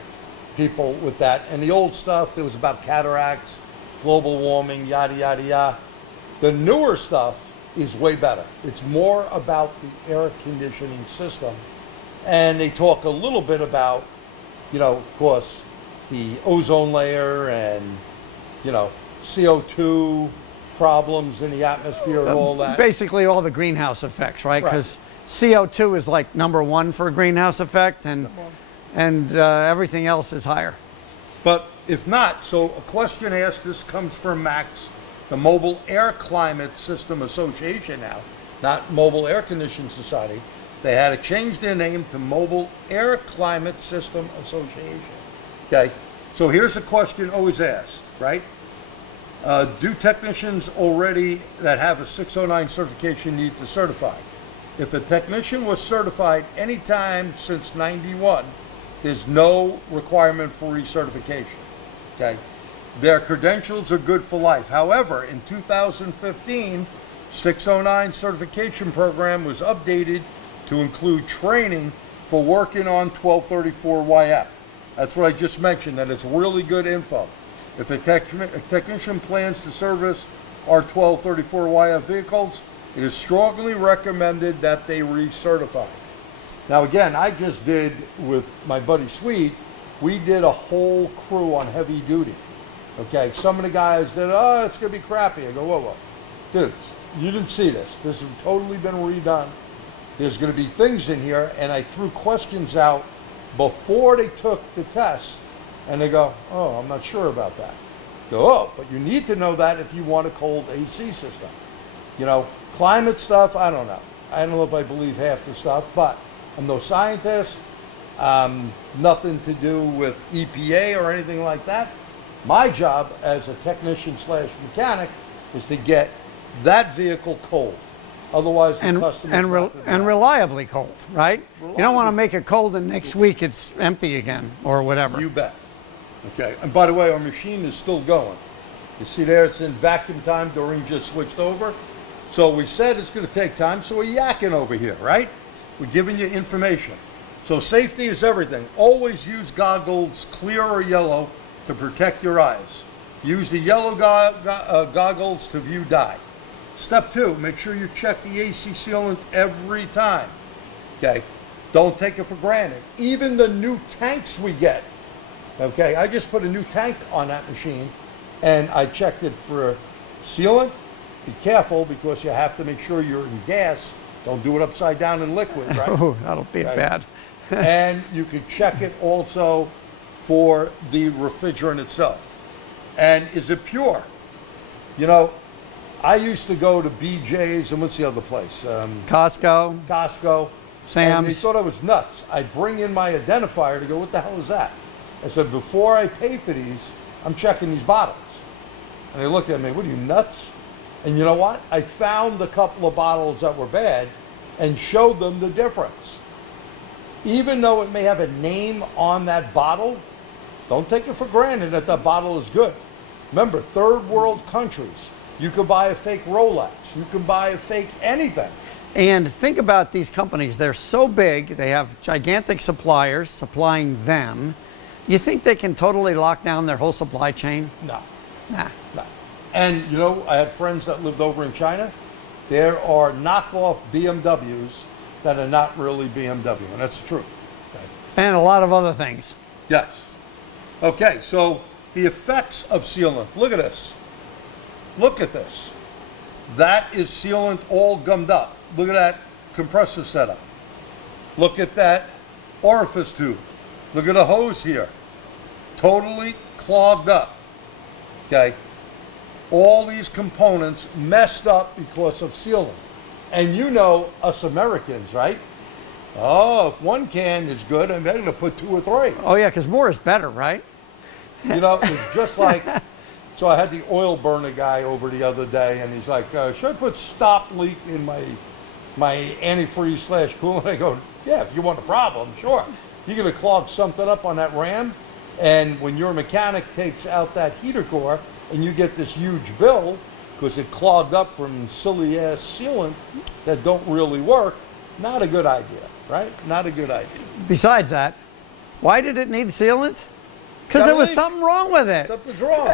people with that. And the old stuff, there was about cataracts, global warming, yada, yada, yada. The newer stuff is way better. It's more about the air conditioning system. And they talk a little bit about, of course, the ozone layer and, CO2 problems in the atmosphere and all that. Basically all the greenhouse effects, right? Right. Because CO2 is like #1 for greenhouse effect, and everything else is higher. But if not, so a question asked, this comes from Max, the Mobile Air Climate System Association now, not Mobile Air Conditioning Society. They had to change their name to Mobile Air Climate System Association. Okay, so here's a question always asked, right? Do technicians already that have a 609 certification need to certify? If a technician was certified anytime since 91, there's no requirement for recertification, okay? Their credentials are good for life. However, in 2015, 609 certification program was updated to include training for working on 1234YF. That's what I just mentioned, that it's really good info. If a technician plans to service our 1234YF vehicles, it is strongly recommended that they recertify. Now again, I just did with my buddy Swede, we did a whole crew on heavy duty. Okay, some of the guys did, oh, it's gonna be crappy. I go, whoa. Dude, you didn't see this. This has totally been redone. There's gonna be things in here, and I threw questions out before they took the test, and they go, oh, I'm not sure about that. Go, oh, but you need to know that if you want a cold AC system. Climate stuff, I don't know. I don't know if I believe half the stuff, but I'm no scientist, nothing to do with EPA or anything like that. My job as a technician / mechanic is to get that vehicle cold. Otherwise, the customer and reliably cold, right? You don't want to make it cold and next week it's empty again or whatever. You bet. Okay, and by the way, our machine is still going. You see there, it's in vacuum time. Doreen just switched over. So we said it's going to take time, so we're yakking over here, right? We're giving you information. So safety is everything. Always use goggles, clear or yellow, to protect your eyes. Use the yellow goggles to view dye. Step 2, make sure you check the AC sealant every time. Okay, don't take it for granted. Even the new tanks we get. Okay, I just put a new tank on that machine, and I checked it for sealant. Be careful, because you have to make sure you're in gas. Don't do it upside down in liquid, right? Oh, that'll be bad. And you can check it also for the refrigerant itself. And is it pure? I used to go to BJ's and what's the other place? Costco, Costco. Sam's. And they thought I was nuts. I'd bring in my identifier to go, what the hell is that? I said, before I pay for these, I'm checking these bottles. And they looked at me, what are you, nuts? And you know what? I found a couple of bottles that were bad and showed them the difference. Even though it may have a name on that bottle, don't take it for granted that that bottle is good. Remember, third world countries, you could buy a fake Rolex, you can buy a fake anything. And think about these companies. They're so big, they have gigantic suppliers supplying them. You think they can totally lock down their whole supply chain? No. Nah. No. And I had friends that lived over in China. There are knockoff BMWs that are not really BMW, and that's true. Okay. And a lot of other things. Yes. Okay, so the effects of sealant. Look at this. Look at this. That is sealant all gummed up. Look at that compressor setup. Look at that orifice tube. Look at the hose here. Totally clogged up. Okay. All these components messed up because of sealant. And us Americans, right? Oh, if one can is good, I'm going to put 2 or 3. Oh yeah, because more is better, right? It's just like So I had the oil burner guy over the other day, and he's like, should I put stop leak in my antifreeze / coolant? I go, yeah, if you want a problem, sure. You're going to clog something up on that ram, and when your mechanic takes out that heater core, and you get this huge bill because it clogged up from silly ass sealant that don't really work, not a good idea, right? Not a good idea. Besides that, why did it need sealant? Because Got there a was leak. something wrong with it. Something's wrong.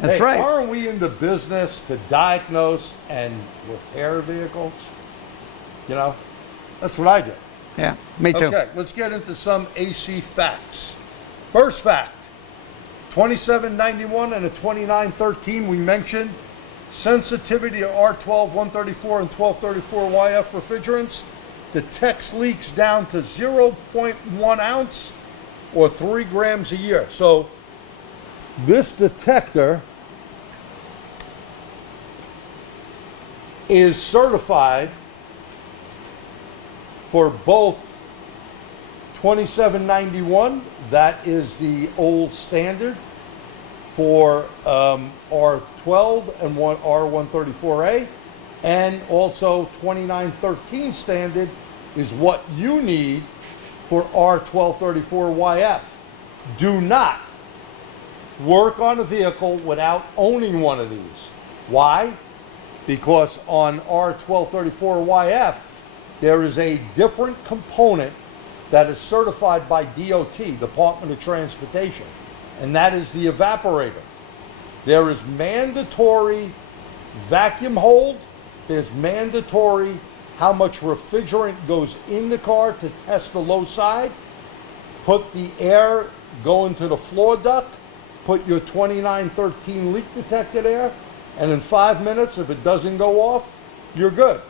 That's Hey, right. Aren't we in the business to diagnose and repair vehicles? You know, that's what I do. Yeah, me too. Okay, let's get into some AC facts. First fact, 2791 and a 2913 we mentioned sensitivity to R12, 134, and 1234 YF refrigerants detects leaks down to 0.1 ounce or 3 grams a year. So this detector is certified for both 2791, that is the old standard for R12 and R134A, and also 2913 standard is what you need for R1234YF. Do not work on a vehicle without owning one of these. Why? Because on R1234YF, there is a different component that is certified by DOT, Department of Transportation, and that is the evaporator. There is mandatory vacuum hold, there's mandatory how much refrigerant goes in the car to test the low side, put the air, go into the floor duct, put your 2913 leak detector there, and in 5 minutes, if it doesn't go off, you're good.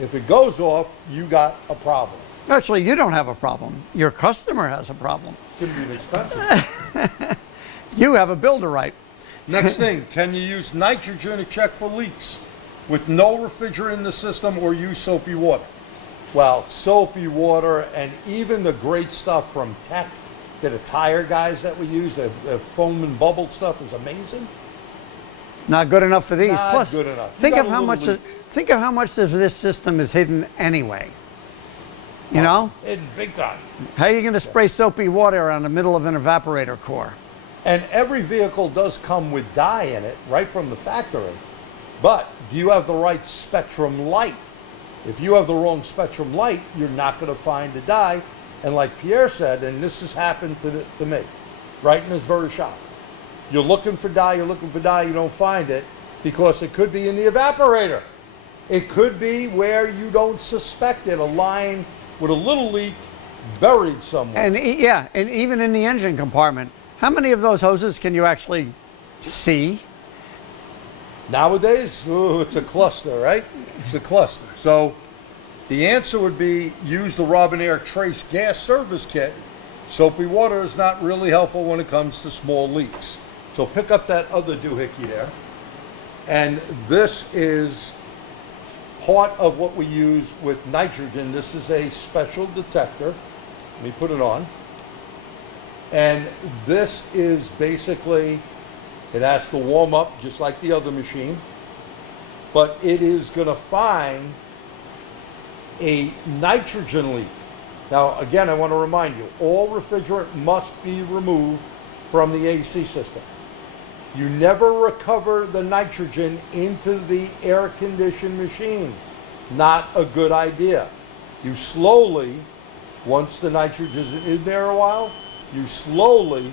If it goes off, you got a problem. Actually, you don't have a problem. Your customer has a problem. It's going to be expensive. You have a bill to write. Next thing, can you use nitrogen to check for leaks with no refrigerant in the system or use soapy water? Well, soapy water and even the great stuff from Tech, the tire guys that we use, the foam and bubble stuff is amazing. Not good enough for these. Not Plus, good enough. You think got of a how little much. leak. Think of how much of this system is hidden anyway. You know, In big time. how are you going to spray soapy water around the middle of an evaporator core? And every vehicle does come with dye in it right from the factory. But do you have the right spectrum light? If you have the wrong spectrum light, you're not going to find the dye. And like Pierre said, and this has happened to me, right in this very shop. You're looking for dye, you don't find it because it could be in the evaporator. It could be where you don't suspect it, a line with a little leak buried somewhere. And yeah, and even in the engine compartment, how many of those hoses can you actually see? Nowadays, ooh, it's a cluster, right? It's a cluster. So the answer would be use the RobinAir Trace Gas Service Kit. Soapy water is not really helpful when it comes to small leaks. So pick up that other doohickey there. And this is part of what we use with nitrogen. This is a special detector. Let me put it on. And this is basically, it has to warm up just like the other machine, but it is going to find a nitrogen leak. Now, again, I want to remind you, all refrigerant must be removed from the AC system. You never recover the nitrogen into the air-conditioned machine. Not a good idea. You slowly, once the nitrogen is in there a while, you slowly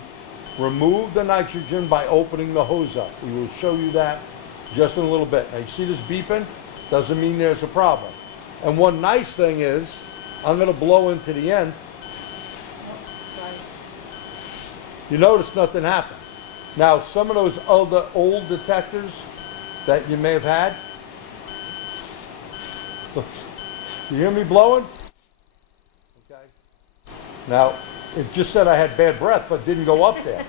remove the nitrogen by opening the hose up. We will show you that just in a little bit. Now, you see this beeping? Doesn't mean there's a problem. And one nice thing is, I'm going to blow into the end. You notice nothing happened. Now, some of those other old detectors that you may have had, you hear me blowing? Okay. Now, it just said I had bad breath, but didn't go up there.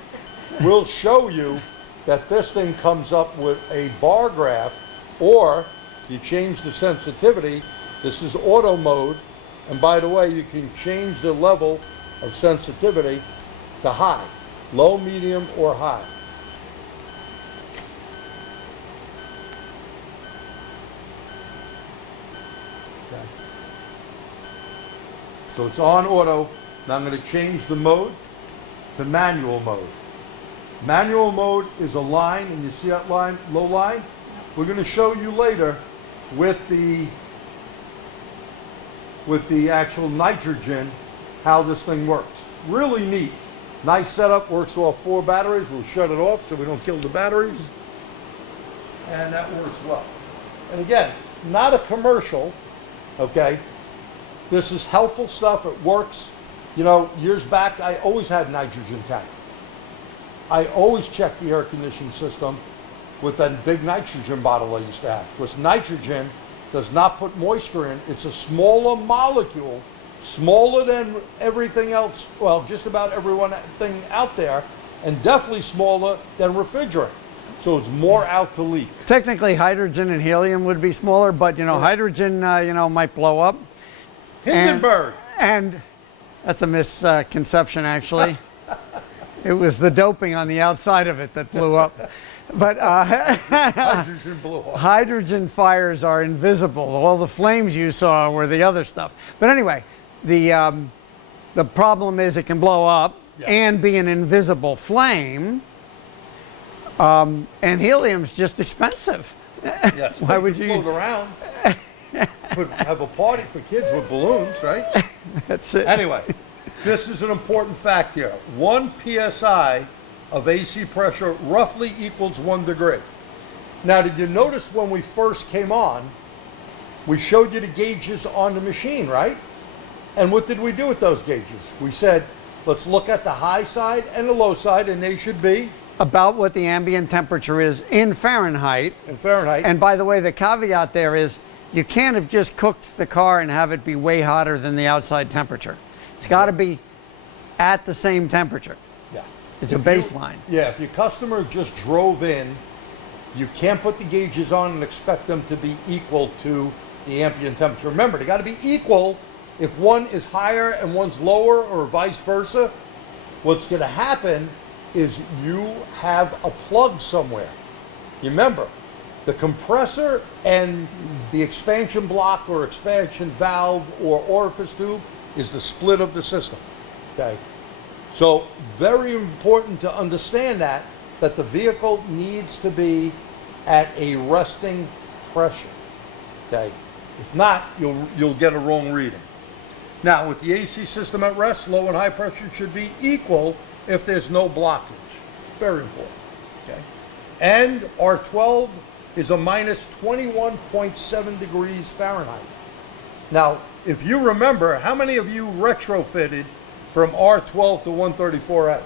We'll show you that this thing comes up with a bar graph, or you change the sensitivity. This is auto mode, and by the way, you can change the level of sensitivity to high, low, medium, or high. So it's on auto. Now I'm going to change the mode to manual mode. Manual mode is a line, and you see that line, low line? We're going to show you later with the actual nitrogen how this thing works. Really neat. Nice setup, works off 4 batteries. We'll shut it off so we don't kill the batteries. And that works well. And again, not a commercial, okay? This is helpful stuff, it works. You know, years back, I always had nitrogen tank. I always checked the air conditioning system with that big nitrogen bottle I used to have. Because nitrogen does not put moisture in. It's a smaller molecule, smaller than everything else, well, just about everything out there, and definitely smaller than refrigerant. So it's more out to leak. Technically, hydrogen and helium would be smaller, but you know, hydrogen, you know, might blow up. Hindenburg. And that's a misconception, actually. It was the doping on the outside of it that blew up. But Hydrogen blew up. hydrogen fires are invisible. All the flames you saw were the other stuff. But anyway, the problem is it can blow up and be an invisible flame. And helium's just expensive. Yes. Why would you float around? Have a party for kids with balloons, right? That's it. Anyway, this is an important fact here. 1 psi of AC pressure roughly equals 1 degree. Now, did you notice when we first came on, we showed you the gauges on the machine, right? And what did we do with those gauges? We said, let's look at the high side and the low side, and they should be About what the ambient temperature is in Fahrenheit. in Fahrenheit. And by the way, the caveat there is you can't have just cooked the car and have it be way hotter than the outside temperature. It's got to be at the same temperature. yeah. It's a baseline. If your customer just drove in, you can't put the gauges on and expect them to be equal to the ambient temperature. Remember, they got to be equal. If one is higher and one's lower, or vice versa, what's going to happen is you have a plug somewhere. You remember, the compressor and the expansion block or expansion valve or orifice tube is the split of the system, okay? So very important to understand that the vehicle needs to be at a resting pressure, okay? If not, you'll get a wrong reading. Now, with the AC system at rest, low and high pressure should be equal if there's no blockage. Very important, okay? And R12 is a minus 21.7 degrees Fahrenheit. Now, if you remember, how many of you retrofitted from R12 to 134A?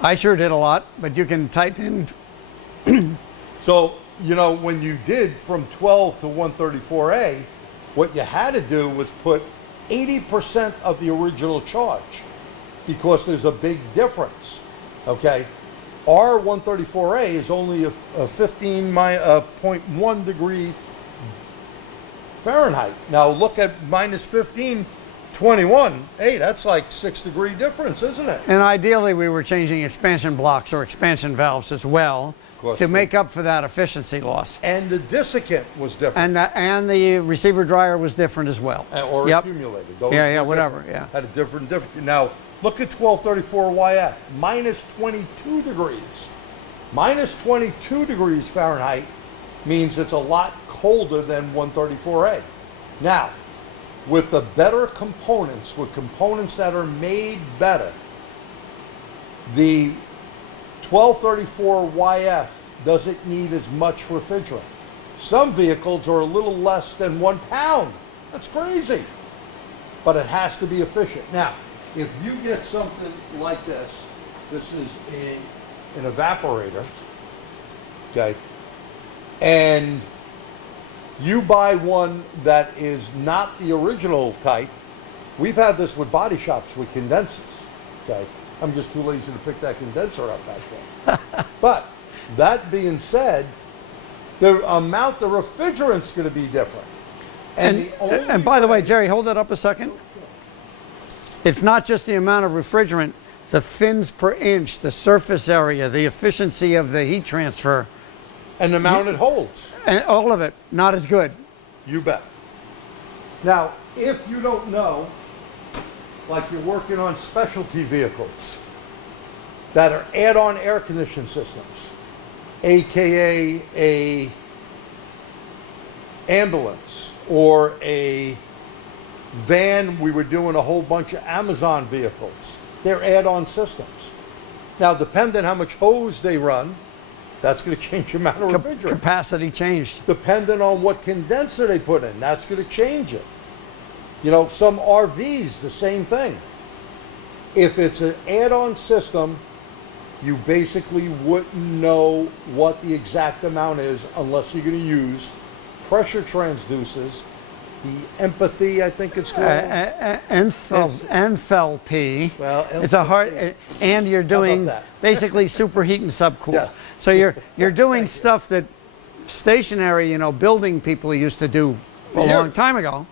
I sure did a lot, but you can type in. So, you know, when you did from 12 to 134A, what you had to do was put 80% of the original charge, because there's a big difference, okay? R134A is only a 15.1 degree Fahrenheit. Now look at minus 1521. Hey, that's like 6 degree difference, isn't it? And ideally, we were changing expansion blocks or expansion valves as well to make up for that efficiency loss. And the dissicant was different. And the receiver dryer was different as well. Or accumulated. Those were whatever. different. Yeah. Had a different. Now, look at 1234YF, minus 22 degrees. Minus 22 degrees Fahrenheit means it's a lot colder than 134A. Now, with the better components, with components that are made better, the 1234YF doesn't need as much refrigerant. Some vehicles are a little less than 1 pound. That's crazy. But it has to be efficient. Now, if you get something like this, this is an evaporator, okay, and you buy one that is not the original type. We've had this with body shops with condensers, okay. I'm just too lazy to pick that condenser up back there. But that being said, the amount the refrigerant's going to be different. And by the way, Jerry, hold that up a second. It's not just the amount of refrigerant, the fins per inch, the surface area, the efficiency of the heat transfer. And the amount it holds. And all of it, not as good. You bet. Now, if you don't know, like you're working on specialty vehicles that are add-on air conditioning systems, AKA a ambulance or a van. We were doing a whole bunch of Amazon vehicles. They're add-on systems. Now, depending how much hose they run, that's going to change the amount of refrigerant. Capacity changed. Depending on what condenser they put in, that's going to change it. You know, some RVs, the same thing. If it's an add-on system, you basically wouldn't know what the exact amount is unless you're going to use pressure transducers, the empathy, I think it's called. Enthalpy. Well, it's a hard, and you're doing that? basically superheat and subcool. Yes. So you're doing stuff that stationary, you know, building people used to do a long time ago,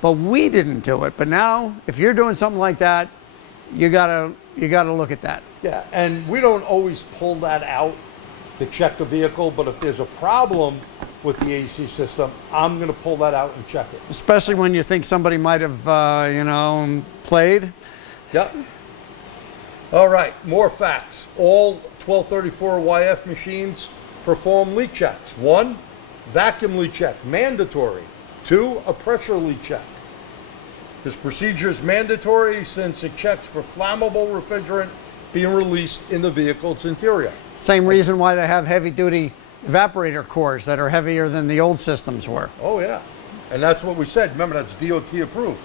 but we didn't do it. But now, if you're doing something like that, you gotta look at that. Yeah, and we don't always pull that out to check the vehicle, but if there's a problem with the AC system, I'm going to pull that out and check it. Especially when you think somebody might have, you know, played. Yep. All right, more facts. All 1234YF machines perform leak checks. 1, vacuum leak check, mandatory. 2, a pressure leak check. This procedure is mandatory since it checks for flammable refrigerant being released in the vehicle's interior. Same reason why they have heavy-duty evaporator cores that are heavier than the old systems were. Oh, yeah. And that's what we said. Remember, that's DOT approved.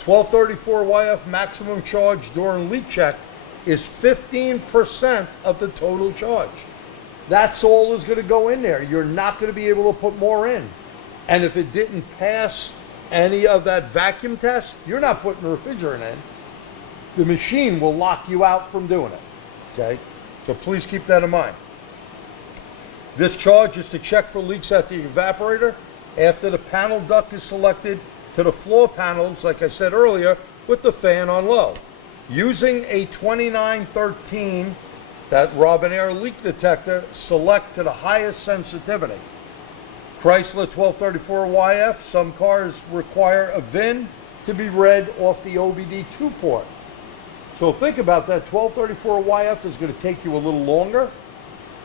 1234YF maximum charge during leak check is 15% of the total charge. That's all is going to go in there. You're not going to be able to put more in. And if it didn't pass any of that vacuum test, you're not putting refrigerant in. The machine will lock you out from doing it. Okay? So please keep that in mind. This charge is to check for leaks at the evaporator after the panel duct is selected to the floor panels, like I said earlier, with the fan on low. Using a 2913, that RobinAir leak detector, select to the highest sensitivity. Chrysler 1234YF, some cars require a VIN to be read off the OBD2 port. So think about that. 1234YF is going to take you a little longer.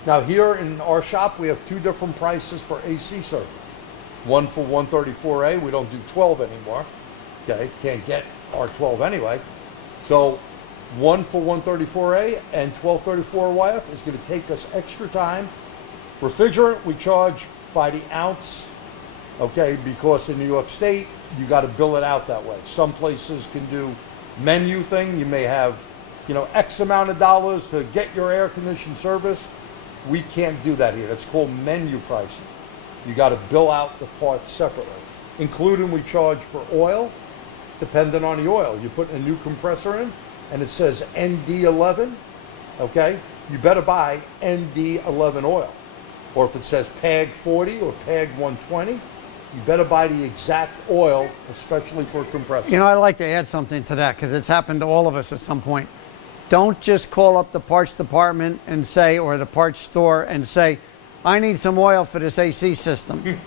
Now here in our shop, we have 2 different prices for AC service. One for 134A, we don't do 12 anymore. Okay, can't get our 12 anyway. So one for 134A and 1234YF is going to take us extra time. Refrigerant, we charge by the ounce, okay, because in New York State, you got to bill it out that way. Some places can do menu thing. You may have, you know, X amount of dollars to get your air conditioned service. We can't do that here. It's called menu pricing. You got to bill out the parts separately, including we charge for oil, depending on the oil. You put a new compressor in and it says ND11, okay? You better buy ND11 oil. Or if it says PAG 40 or PAG 120, you better buy the exact oil, especially for a compressor. You know, I'd like to add something to that because it's happened to all of us at some point. Don't just call up the parts department and say, or the parts store and say, I need some oil for this AC system.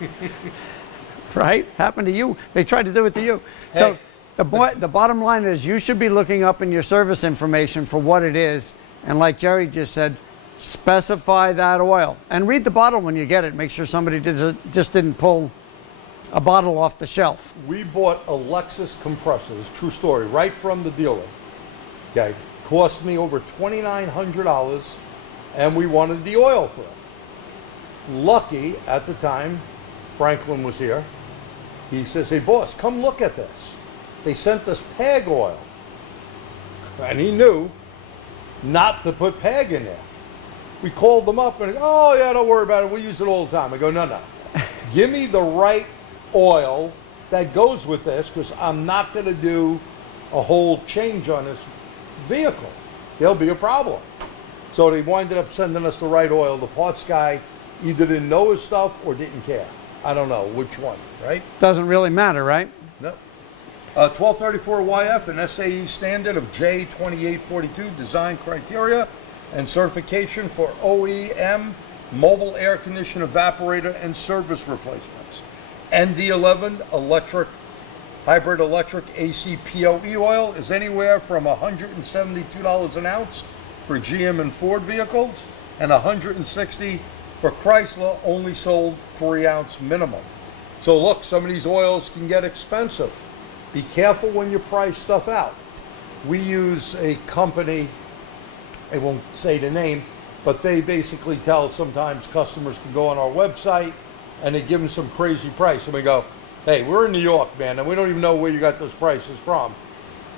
Right? Happened to you. They tried to do it to you. Hey. So the bottom line is you should be looking up in your service information for what it is. And like Jerry just said, specify that oil. And read the bottle when you get it. Make sure somebody just didn't pull a bottle off the shelf. We bought a Lexus compressor, it's a true story, right from the dealer. Okay, cost me over $2,900, and we wanted the oil for it. Lucky, at the time, Franklin was here. He says, hey boss, come look at this. They sent us PAG oil. And he knew not to put PAG in there. We called them up and, oh yeah, don't worry about it, we use it all the time. I go, no. Give me the right oil that goes with this, because I'm not going to do a whole change on this vehicle. There'll be a problem. So they winded up sending us the right oil. The parts guy either didn't know his stuff or didn't care. I don't know which one, right? Doesn't really matter, right? No. 1234YF, an SAE standard of J2842 design criteria and certification for OEM mobile air conditioner evaporator and service replacements. ND11 electric hybrid electric AC POE oil is anywhere from $172 an ounce for GM and Ford vehicles, and $160 for Chrysler, only sold 3-ounce minimum. So look, some of these oils can get expensive. Be careful when you price stuff out. We use a company, I won't say the name, but they basically tell sometimes customers can go on our website and they give them some crazy price. And we go, hey, we're in New York, man, and we don't even know where you got those prices from.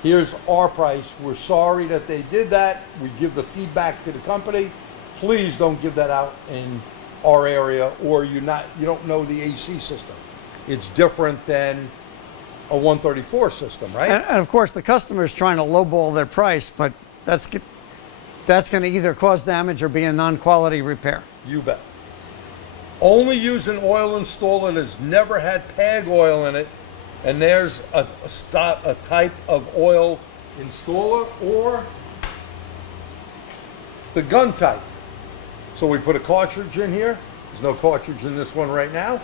Here's our price. We're sorry that they did that. We give the feedback to the company. Please don't give that out in our area, or you don't know the AC system. It's different than a 134 system, right? And of course, the customer is trying to lowball their price, but that's going to either cause damage or be a non-quality repair. You bet. Only use an oil installer that has never had PAG oil in it, and there's a type of oil installer, or the gun type. So we put a cartridge in here. There's no cartridge in this one right now,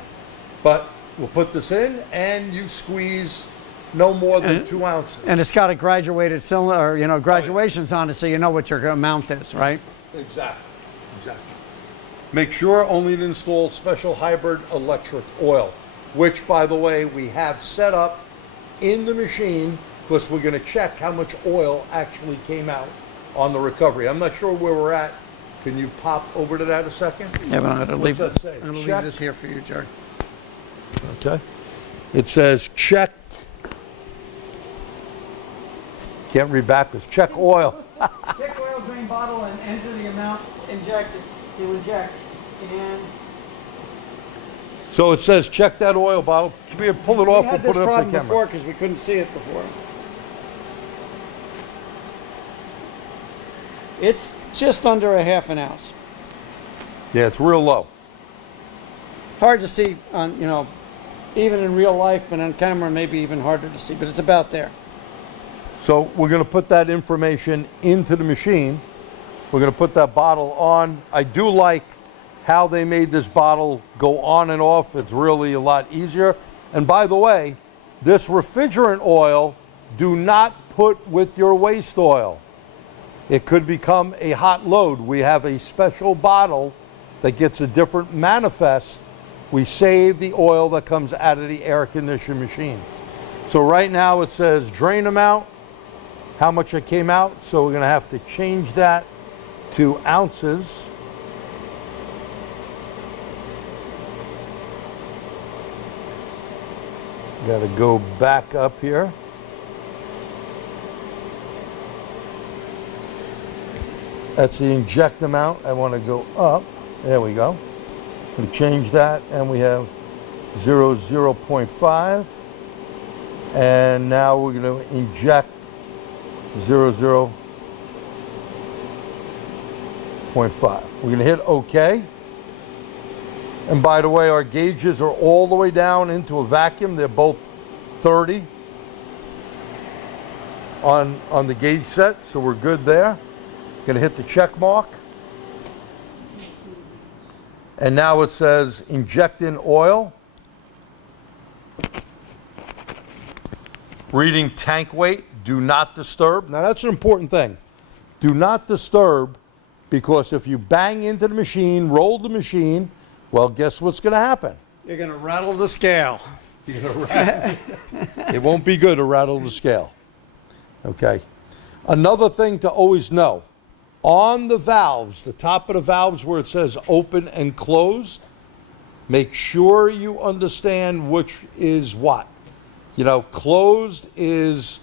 but we'll put this in and you squeeze no more than 2 ounces. And it's got a graduated cylinder, or, graduations on it, so you know what your amount is, right? Exactly. Make sure only to install special hybrid electric oil, which, by the way, we have set up in the machine, because we're going to check how much oil actually came out on the recovery. I'm not sure where we're at. Can you pop over to that a second? Yeah, but I'm going What's that say? to leave Check. this here for you, Jerry. Okay. It says check. Can't read backwards. Check oil. Check oil drain bottle and enter the amount injected to inject. And So it says check that oil bottle. Come here, pull it off. we We'll had put this it up problem to the camera. before because we couldn't see it before. It's just under a half an ounce. Yeah, it's real low. Hard to see on, even in real life, but on camera maybe even harder to see, but it's about there. So we're going to put that information into the machine. We're going to put that bottle on. I do like how they made this bottle go on and off. It's really a lot easier. And by the way, this refrigerant oil, do not put with your waste oil. It could become a hot load. We have a special bottle that gets a different manifest. We save the oil that comes out of the air conditioning machine. So right now it says drain amount, how much it came out. So we're going to have to change that to ounces. Got to go back up here. That's the inject amount. I want to go up. There we go. We change that, and we have 0.5. And now we're going to inject 0.5. We're going to hit OK. And by the way, our gauges are all the way down into a vacuum. They're both 30 on the gauge set, so we're good there. Going to hit the check mark. And now it says inject in oil. Reading tank weight, do not disturb. Now that's an important thing. Do not disturb, because if you bang into the machine, roll the machine, well, guess what's going to happen? You're going to rattle the scale. It won't be good to rattle the scale. Okay. Another thing to always know, on the valves, the top of the valves where it says open and closed, make sure you understand which is what. Closed is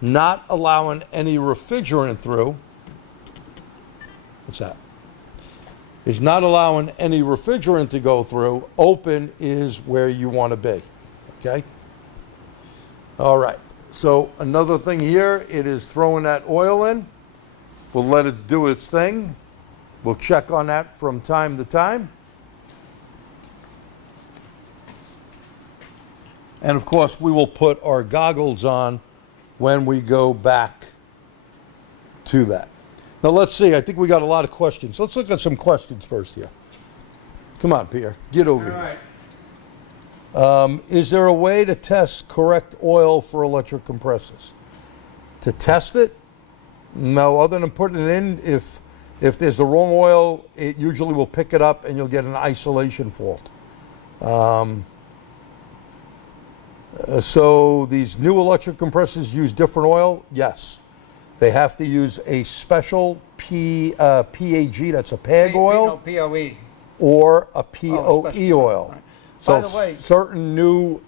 not allowing any refrigerant through. What's that? Is not allowing any refrigerant to go through. Open is where you want to be. Okay? All right. So another thing here, it is throwing that oil in. We'll let it do its thing. We'll check on that from time to time. And of course, we will put our goggles on when we go back to that. Now let's see, I think we got a lot of questions. Let's look at some questions first here. Come on, Pierre, get over here. All right. Is there a way to test correct oil for electric compressors? To test it? No, other than putting it in. If there's the wrong oil, it usually will pick it up and you'll get an isolation fault. So these new electric compressors use different oil? Yes. They have to use a special PAG, that's a PAG oil, POE. or a POE special. oil. Right. So By the way, certain new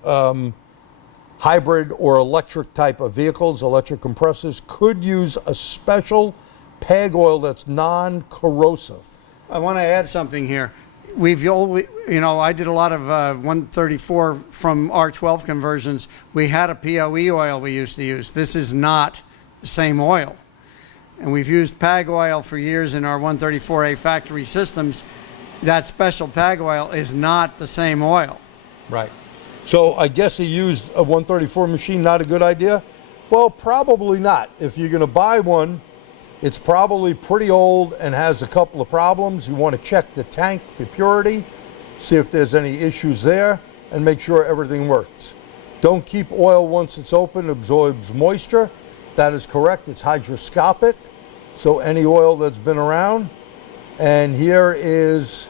hybrid or electric type of vehicles, electric compressors, could use a special PAG oil that's non-corrosive. I want to add something here. We've always, I did a lot of 134 from R12 conversions. We had a POE oil we used to use. This is not the same oil. And we've used PAG oil for years in our 134A factory systems. That special PAG oil is not the same oil. Right. So I guess he used a 134 machine, not a good idea? Well, probably not. If you're going to buy one, it's probably pretty old and has a couple of problems. You want to check the tank for purity, see if there's any issues there, and make sure everything works. Don't keep oil once it's open, it absorbs moisture. That is correct, it's hygroscopic, so any oil that's been around. And here is,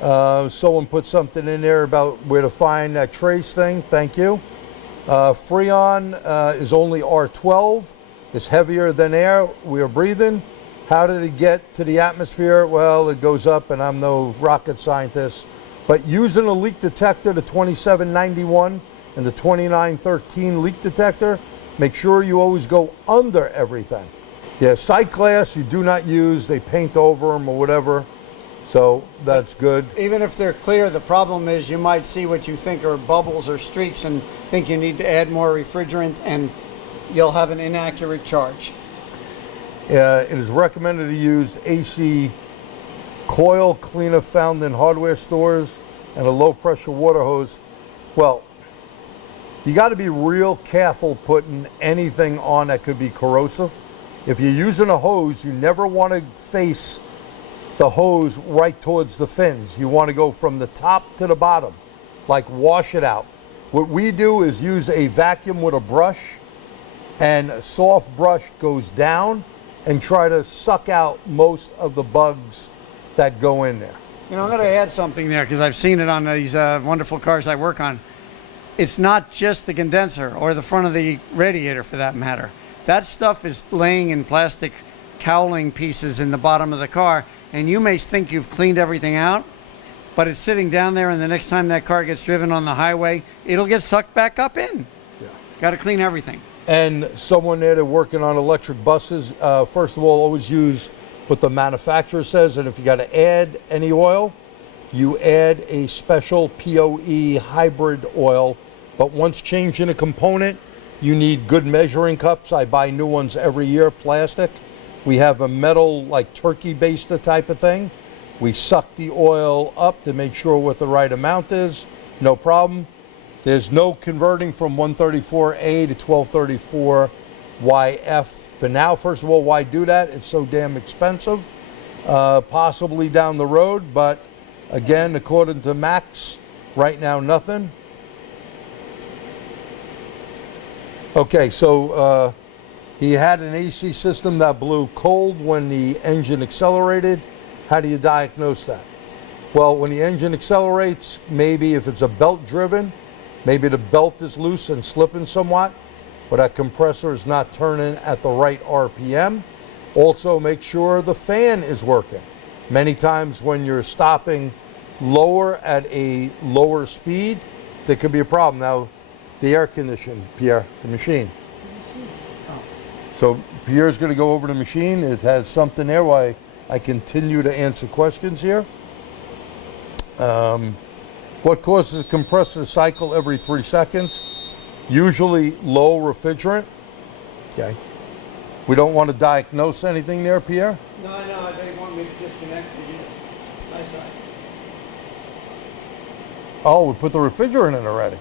someone put something in there about where to find that trace thing, thank you. Freon is only R12. It's heavier than air we are breathing. How did it get to the atmosphere? Well, it goes up, and I'm no rocket scientist. But using a leak detector, the 2791 and the 2913 leak detector, make sure you always go under everything. Yeah, sight glass you do not use. They paint over them or whatever. So that's good. Even if they're clear, the problem is you might see what you think are bubbles or streaks and think you need to add more refrigerant, and you'll have an inaccurate charge. It is recommended to use AC coil cleaner found in hardware stores and a low pressure water hose. Well, you got to be real careful putting anything on that could be corrosive. If you're using a hose, you never want to face the hose right towards the fins. You want to go from the top to the bottom, like wash it out. What we do is use a vacuum with a brush, and a soft brush goes down and try to suck out most of the bugs that go in there. I'm going to add something there because I've seen it on these wonderful cars I work on. It's not just the condenser or the front of the radiator for that matter. That stuff is laying in plastic cowling pieces in the bottom of the car, and you may think you've cleaned everything out, but it's sitting down there, and the next time that car gets driven on the highway, it'll get sucked back up in. Yeah. Got to clean everything. And someone there that's working on electric buses, first of all, always use what the manufacturer says, and if you got to add any oil, you add a special POE hybrid oil. But once changing a component, you need good measuring cups. I buy new ones every year, plastic. We have a metal, like turkey baster type of thing. We suck the oil up to make sure what the right amount is, no problem. There's no converting from 134A to 1234YF for now. First of all, why do that? It's so damn expensive. Possibly down the road, but again, according to Max, right now, nothing. Okay, so he had an AC system that blew cold when the engine accelerated. How do you diagnose that? Well, when the engine accelerates, maybe if it's a belt driven, maybe the belt is loose and slipping somewhat, but that compressor is not turning at the right RPM. Also, make sure the fan is working. Many times when you're stopping lower at a lower speed, there could be a problem. Now, the air condition, Pierre, the machine. So Pierre's going to go over the machine. It has something there while I continue to answer questions here. What causes a compressor to cycle every 3 seconds? Usually low refrigerant. Okay. We don't want to diagnose anything there, Pierre? No, they want me to disconnect the unit. Nice side. Oh, we put the refrigerant in already.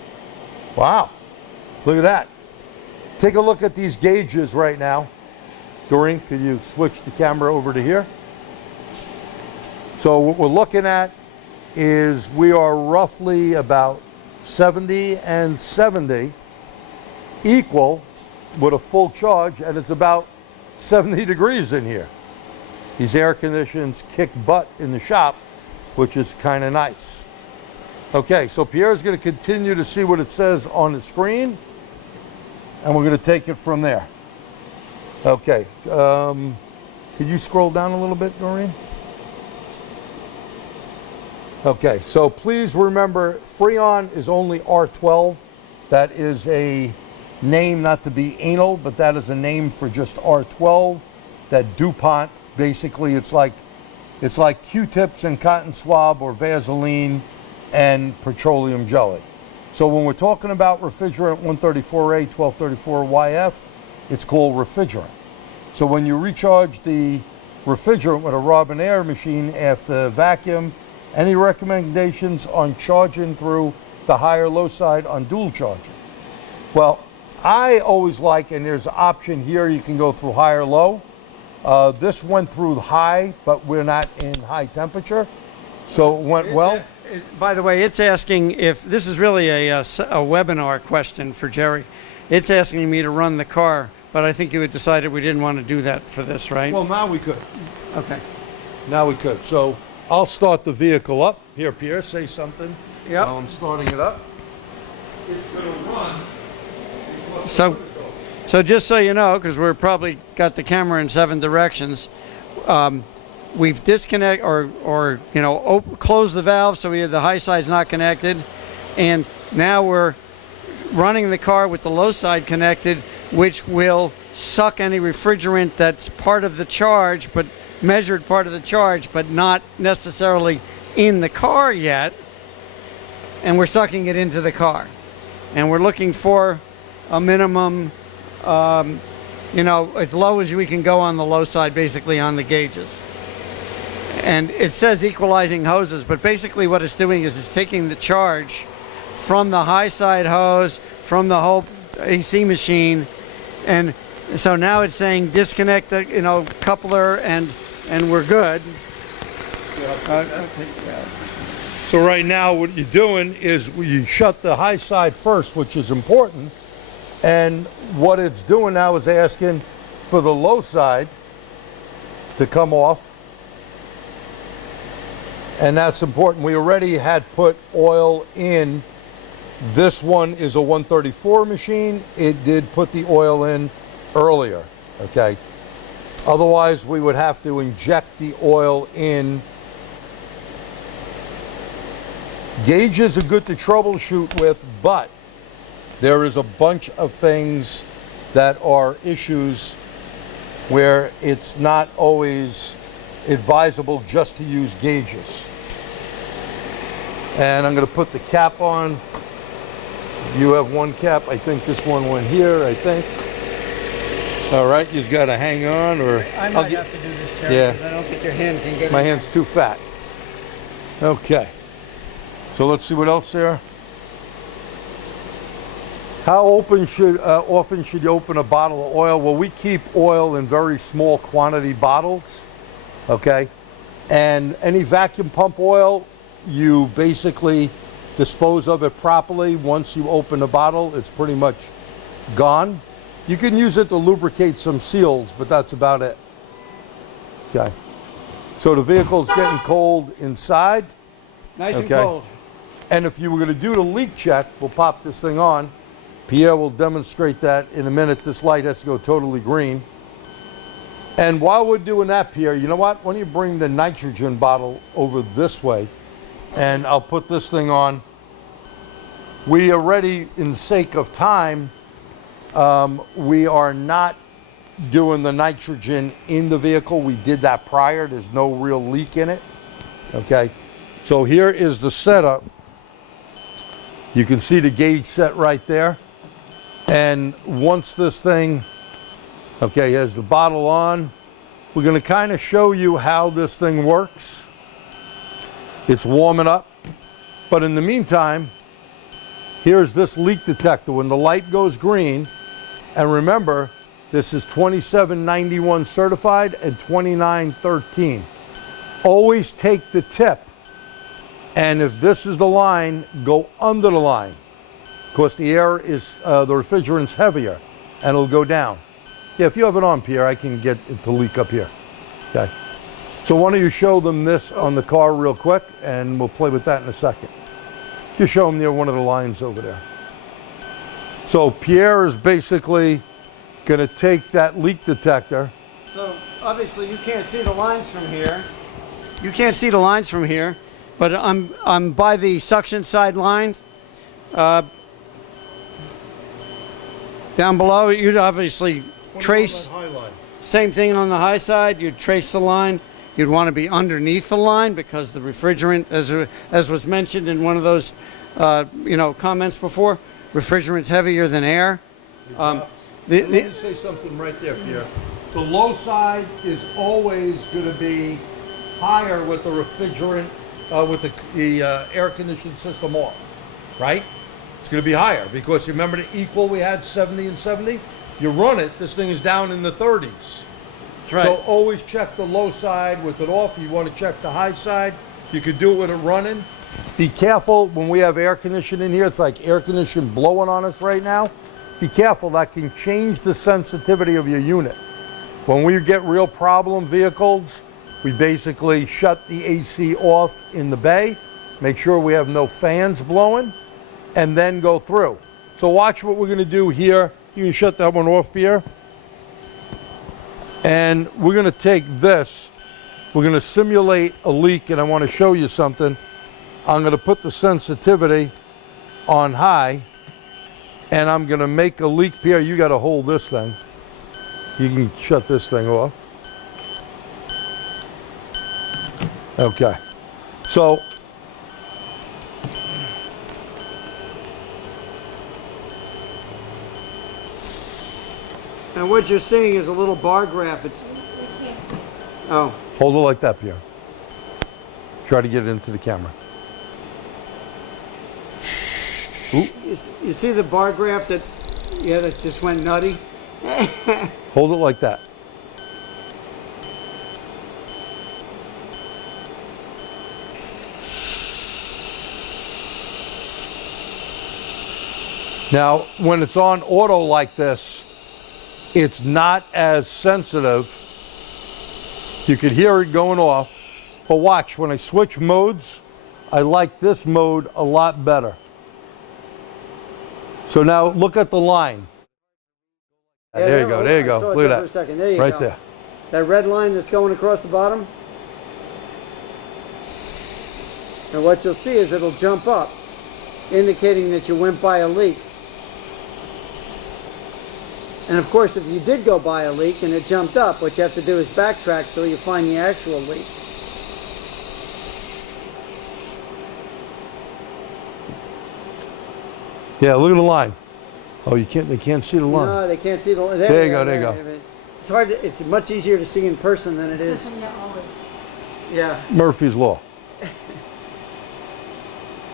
Wow. Look at that. Take a look at these gauges right now. Doreen, could you switch the camera over to here? So what we're looking at is we are roughly about 70 and 70 equal with a full charge, and it's about 70 degrees in here. These air conditions kick butt in the shop, which is kind of nice. Okay, so Pierre's going to continue to see what it says on the screen, and we're going to take it from there. Okay, could you scroll down a little bit, Noreen? Okay, so please remember, Freon is only R12. That is a name, not to be anal, but that is a name for just R12. That DuPont, basically, it's like Q-tips and cotton swab, or Vaseline and petroleum jelly. So when we're talking about refrigerant 134A, 1234YF, it's called refrigerant. So when you recharge the refrigerant with a RobinAir machine after vacuum, any recommendations on charging through the high or low side on dual charging? Well, I always like, and there's an option here, you can go through high or low. This went through high, but we're not in high temperature, so it went well. By the way, it's asking if, this is really a webinar question for Jerry. It's asking me to run the car, but I think you had decided we didn't want to do that for this, right? Well, now we could. Okay. Now we could. So I'll start the vehicle up. Here, Pierre, say something. Yep. While I'm starting it up. It's going to run. So just so you know, because we're probably got the camera in 7 directions, we've disconnect or closed the valve, so we have the high side's not connected, and now we're running the car with the low side connected, which will suck any refrigerant that's part of the charge, but measured part of the charge, but not necessarily in the car yet, and we're sucking it into the car, and we're looking for a minimum, as low as we can go on the low side, basically on the gauges. And it says equalizing hoses, but basically what it's doing is it's taking the charge from the high side hose, from the whole AC machine, and so now it's saying disconnect the coupler, and we're good. So right now what you're doing is you shut the high side first, which is important, and what it's doing now is asking for the low side to come off. And that's important. We already had put oil in. This one is a 134 machine. It did put the oil in earlier, okay? Otherwise, we would have to inject the oil in. Gauges are good to troubleshoot with, but there is a bunch of things that are issues where it's not always advisable just to use gauges. And I'm going to put the cap on. You have one cap. I think this one went here, I think. All right, you just got to hang on, or I might have to do this, Terry, yeah. because I don't think your hand can get My in. hand's too fat. Okay. So let's see what else there. How often should you open a bottle of oil? Well, we keep oil in very small quantity bottles, okay? And any vacuum pump oil, you basically dispose of it properly. Once you open the bottle, it's pretty much gone. You can use it to lubricate some seals, but that's about it. Okay. So the vehicle's getting cold inside. Nice and Okay. cold. And if you were going to do the leak check, we'll pop this thing on. Pierre will demonstrate that in a minute. This light has to go totally green. And while we're doing that, Pierre, you know what? Why don't you bring the nitrogen bottle over this way, and I'll put this thing on. We already, in the sake of time, we are not doing the nitrogen in the vehicle. We did that prior. There's no real leak in it. Okay. So here is the setup. You can see the gauge set right there. And once this thing, okay, has the bottle on, we're going to kind of show you how this thing works. It's warming up. But in the meantime, here's this leak detector. When the light goes green, and remember, this is 2791 certified and 2913. Always take the tip And if this is the line, go under the line. Because the air is, the refrigerant's heavier, and it'll go down. Yeah, if you have it on, Pierre, I can get it to leak up here. Okay. So why don't you show them this on the car real quick, and we'll play with that in a second. Just show them near one of the lines over there. So Pierre is basically going to take that leak detector. So obviously you can't see the lines from here. You can't see the lines from here, but I'm by the suction side lines. Down below, you'd obviously trace, same thing on the high side, you'd trace the line. You'd want to be underneath the line because the refrigerant, as was mentioned in one of those comments before, refrigerant's heavier than air. Let me say something right there, Pierre. The low side is always going to be higher with the refrigerant, with the air conditioning system off, right? It's going to be higher because you remember the equal we had 70 and 70? You run it, this thing is down in the 30s. That's right. So always check the low side with it off. You want to check the high side. You could do it with it running. Be careful when we have air conditioning here. It's like air conditioning blowing on us right now. Be careful, that can change the sensitivity of your unit. When we get real problem vehicles, we basically shut the AC off in the bay, make sure we have no fans blowing, and then go through. So watch what we're going to do here. You can shut that one off, Pierre. And we're going to take this. We're going to simulate a leak, and I want to show you something. I'm going to put the sensitivity on high, and I'm going to make a leak. Pierre, you got to hold this thing. You can shut this thing off. Okay. So and what you're seeing is a little bar graph. It's oh. Hold it like that, Pierre. Try to get it into the camera. Ooh. You see the bar graph that just went nutty? Hold it like that. Now, when it's on auto like this, it's not as sensitive. You could hear it going off, but watch, when I switch modes, I like this mode a lot better. So now look at the line. Yeah, there you go, there you go. Look at that. For a second. There you right go. there. That red line that's going across the bottom. And what you'll see is it'll jump up, indicating that you went by a leak. And of course, if you did go by a leak and it jumped up, what you have to do is backtrack till you find the actual leak. Yeah, look at the line. Oh, you can't. They can't see the line. No, they can't see the line. There you go. There you go. It's hard. It's much easier to see in person than it is. Yeah. Murphy's Law.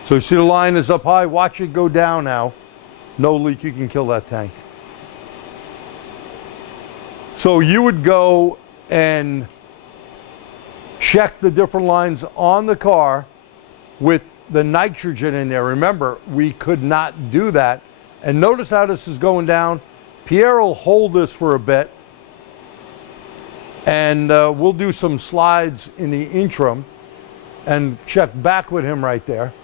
So you see the line is up high. Watch it go down now. No leak. You can kill that tank. So you would go and check the different lines on the car with the nitrogen in there. Remember, we could not do that. And notice how this is going down. Pierre will hold this for a bit, and we'll do some slides in the interim and check back with him right there.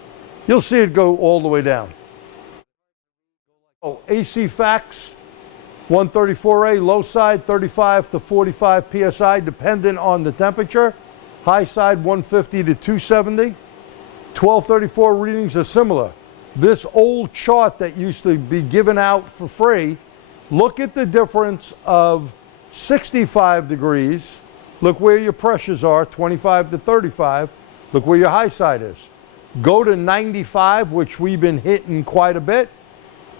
You'll see it go all the way down. Oh, AC facts, 134A, low side 35 to 45 PSI, dependent on the temperature. High side 150 to 270. 1234 readings are similar. This old chart that used to be given out for free, look at the difference of 65 degrees. Look where your pressures are, 25 to 35. Look where your high side is. Go to 95, which we've been hitting quite a bit.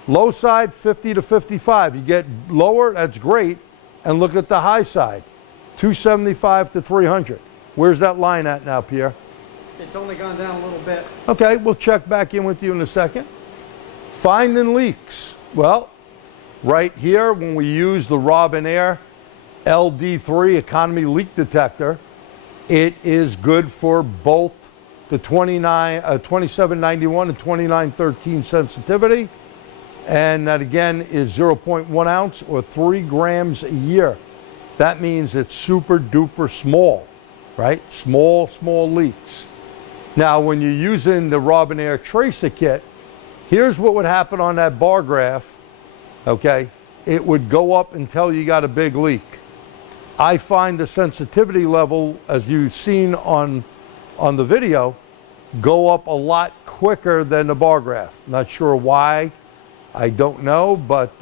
Low side, 50 to 55. You get lower, that's great. And look at the high side, 275 to 300. Where's that line at now, Pierre? It's only gone down a little bit. Okay, we'll check back in with you in a second. Finding leaks. Well, right here, when we use the RobinAir LD3 economy leak detector, it is good for both the 2791 and 2913 sensitivity. And that again is 0.1 ounce or 3 grams a year. That means it's super duper small, right? Small leaks. Now, when you're using the RobinAir tracer kit, here's what would happen on that bar graph, okay? It would go up until you got a big leak. I find the sensitivity level, as you've seen on the video, go up a lot quicker than the bar graph. Not sure why, I don't know, but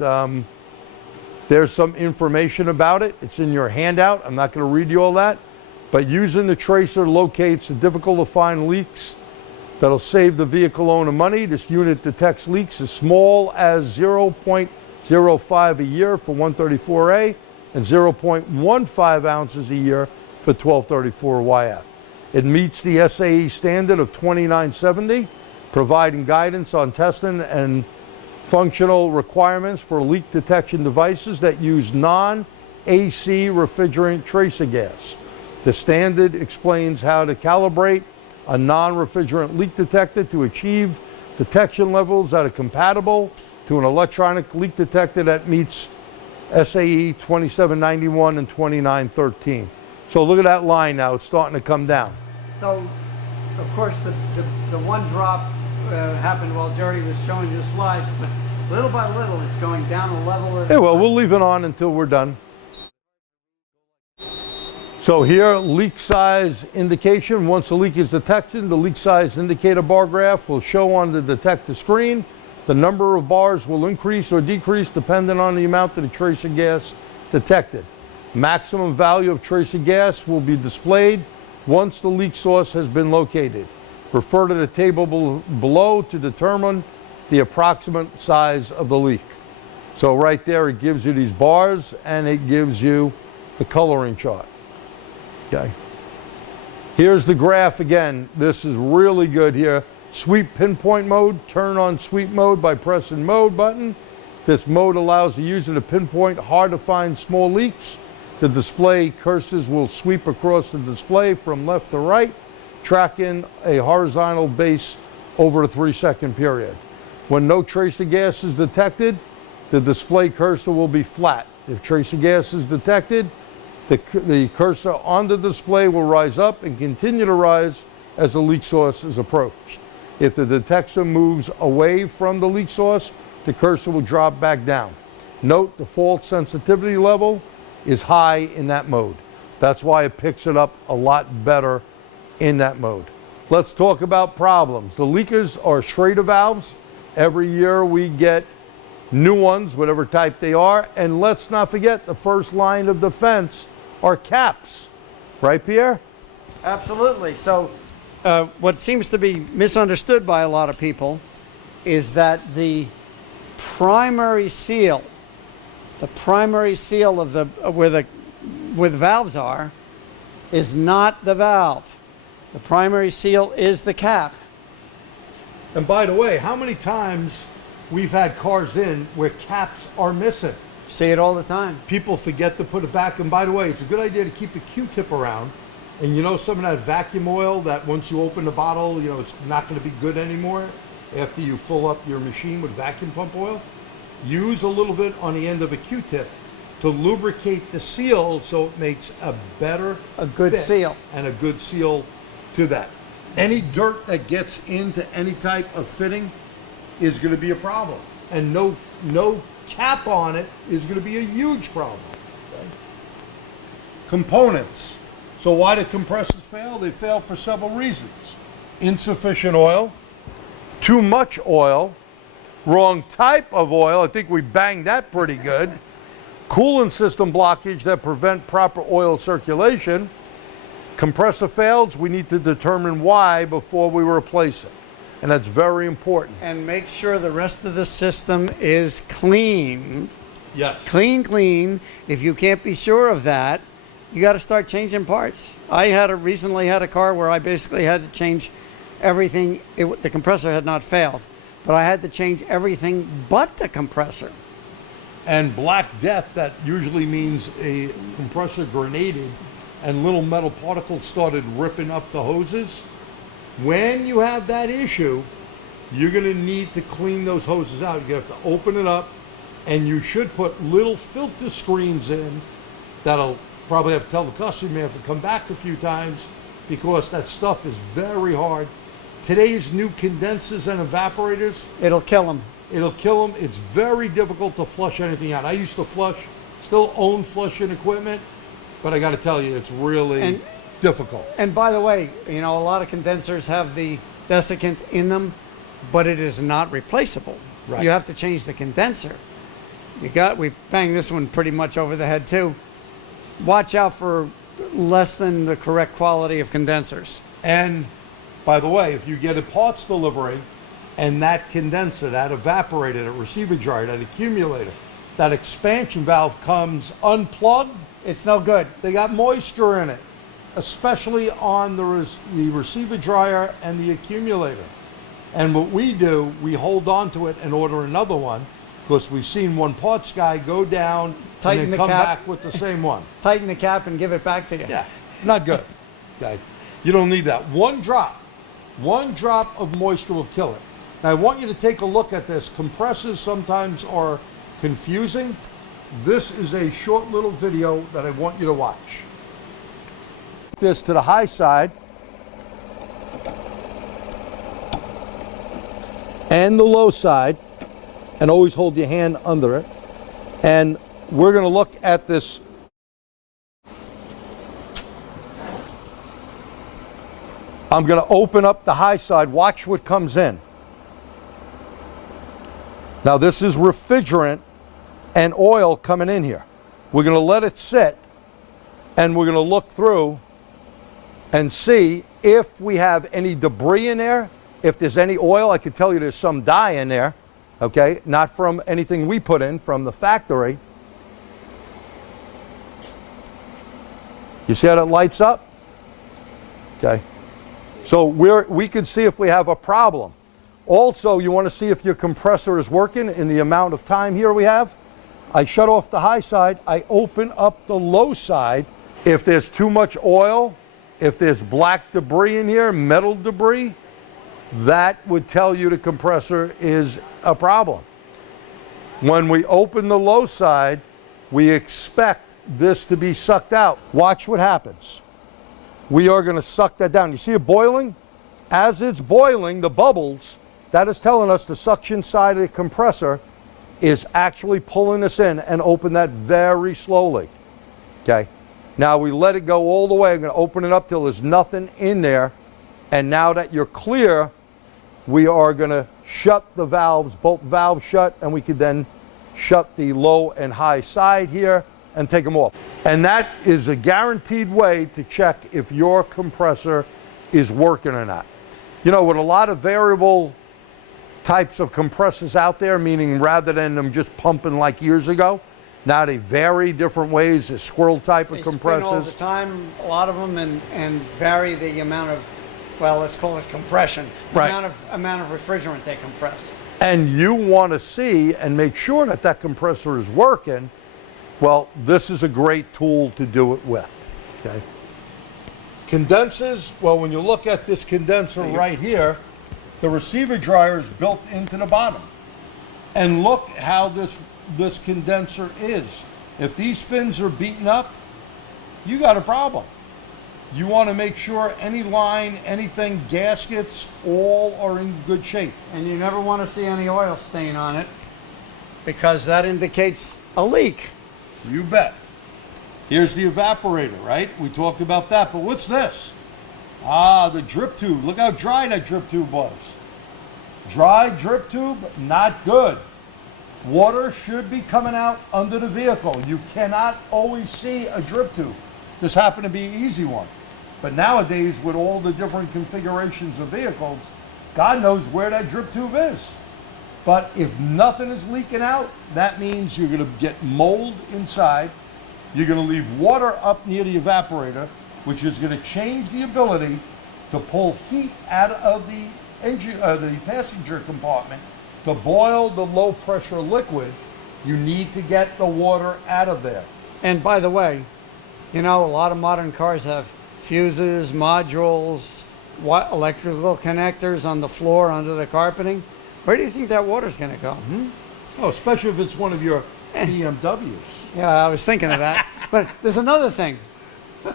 there's some information about it. It's in your handout. I'm not going to read you all that, but using the tracer locates the difficult to find leaks. That'll save the vehicle owner money. This unit detects leaks as small as 0.05 a year for 134A and 0.15 ounces a year for 1234YF. It meets the SAE standard of 2970, providing guidance on testing and functional requirements for leak detection devices that use non-AC refrigerant tracer gas. The standard explains how to calibrate a non-refrigerant leak detector to achieve detection levels that are compatible to an electronic leak detector that meets SAE 2791 and 2913. So look at that line now, it's starting to come down. So, of course, the one drop happened while Jerry was showing you the slides, but little by little it's going down a level of... Yeah, well, we'll leave it on until we're done. So here, leak size indication. Once a leak is detected, the leak size indicator bar graph will show on the detector screen. The number of bars will increase or decrease depending on the amount of the tracer gas detected. Maximum value of tracer gas will be displayed once the leak source has been located. Refer to the table below to determine the approximate size of the leak. So right there, it gives you these bars and it gives you the coloring chart. Okay. Here's the graph again. This is really good here. Sweep pinpoint mode. Turn on sweep mode by pressing mode button. This mode allows the user to pinpoint hard to find small leaks. The display cursors will sweep across the display from left to right, tracking a horizontal base over a 3-second period. When no tracer gas is detected, the display cursor will be flat. If tracer gas is detected, the cursor on the display will rise up and continue to rise as the leak source is approached. If the detector moves away from the leak source, the cursor will drop back down. Note the fault sensitivity level is high in that mode. That's why it picks it up a lot better in that mode. Let's talk about problems. The leakers are Schrader valves. Every year we get new ones, whatever type they are. And let's not forget the first line of defense are caps. Right, Pierre? Absolutely. So what seems to be misunderstood by a lot of people is that the primary seal of the where the valves are is not the valve. The primary seal is the cap. And by the way, how many times we've had cars in where caps are missing? See it all the time. People forget to put it back. And by the way, it's a good idea to keep a Q-tip around. And you know, some of that vacuum oil that once you open the bottle, you know, it's not going to be good anymore after you fill up your machine with vacuum pump oil. Use a little bit on the end of a Q-tip to lubricate the seal so it makes a good fit seal. And a good seal to that. Any dirt that gets into any type of fitting is going to be a problem. And no cap on it is going to be a huge problem. Okay? Components. So why do compressors fail? They fail for several reasons. Insufficient oil, too much oil, wrong type of oil. I think we banged that pretty good. Coolant system blockage that prevent proper oil circulation. Compressor fails, we need to determine why before we replace it. And that's very important. And make sure the rest of the system is clean. Yes. Clean. If you can't be sure of that, you got to start changing parts. I recently had a car where I basically had to change everything. The compressor had not failed, but I had to change everything but the compressor. And Black Death, that usually means a compressor grenaded and little metal particles started ripping up the hoses. When you have that issue, you're going to need to clean those hoses out. You're going to have to open it up, and you should put little filter screens in that'll probably have to tell the customer you have to come back a few times because that stuff is very hard. Today's new condensers and evaporators, It'll kill them. it'll kill them. It's very difficult to flush anything out. I used to flush, still own flushing equipment, but I got to tell you, it's really difficult. And by the way, you know, a lot of condensers have the desiccant in them, but it is not replaceable. Right. You have to change the condenser. We banged this one pretty much over the head too. Watch out for less than the correct quality of condensers. And by the way, if you get a parts delivery and that condenser, that evaporator, that receiver dryer, that accumulator, that expansion valve comes unplugged, It's no good. they got moisture in it, especially on the receiver dryer and the accumulator. And what we do, we hold on to it and order another one because we've seen one parts guy go down Tighten and the then come cap. back with the same one. Tighten the cap and give it back to you. Yeah, not good. Okay, you don't need that. One drop of moisture will kill it. Now I want you to take a look at this. Compressors sometimes are confusing. This is a short little video that I want you to watch. This to the high side and the low side, and always hold your hand under it. And we're going to look at this. I'm going to open up the high side. Watch what comes in. Now this is refrigerant and oil coming in here. We're going to let it sit, and we're going to look through and see if we have any debris in there. If there's any oil, I can tell you there's some dye in there, okay? Not from anything we put in, from the factory. You see how that lights up? Okay. So we can see if we have a problem. Also, you want to see if your compressor is working in the amount of time here we have. I shut off the high side, I open up the low side. If there's too much oil, if there's black debris in here, metal debris, that would tell you the compressor is a problem. When we open the low side, we expect this to be sucked out. Watch what happens. We are going to suck that down. You see it boiling? As it's boiling, the bubbles, that is telling us the suction side of the compressor is actually pulling us in, and open that very slowly. Okay. Now we let it go all the way. I'm going to open it up till there's nothing in there. And now that you're clear, we are going to shut the valves, both valves shut, and we could then shut the low and high side here and take them off. And that is a guaranteed way to check if your compressor is working or not. You know, with a lot of variable types of compressors out there, meaning rather than them just pumping like years ago, now they vary different ways. The squirrel type of They compressors. spin all the time, a lot of them, and vary the amount of, well, let's call it compression. The Right. amount of refrigerant they compress. And you want to see and make sure that that compressor is working. Well, this is a great tool to do it with. Okay. Condensers, well, when you look at this condenser right here, the receiver dryer is built into the bottom. And look how this condenser is. If these fins are beaten up, you got a problem. You want to make sure any line, anything, gaskets, all are in good shape. And you never want to see any oil stain on it, because that indicates a leak. You bet. Here's the evaporator, right? We talked about that, but what's this? Ah, the drip tube. Look how dry that drip tube was. Dry drip tube, not good. Water should be coming out under the vehicle. You cannot always see a drip tube. This happened to be an easy one. But nowadays, with all the different configurations of vehicles, God knows where that drip tube is. But if nothing is leaking out, that means you're going to get mold inside. You're going to leave water up near the evaporator, which is going to change the ability to pull heat out of the engine, the passenger compartment, to boil the low pressure liquid. You need to get the water out of there. And by the way, you know, a lot of modern cars have fuses, modules, electrical connectors on the floor under the carpeting, where do you think that water's going to go? Oh, especially if it's one of your BMWs. Yeah, I was thinking of that. But there's another thing,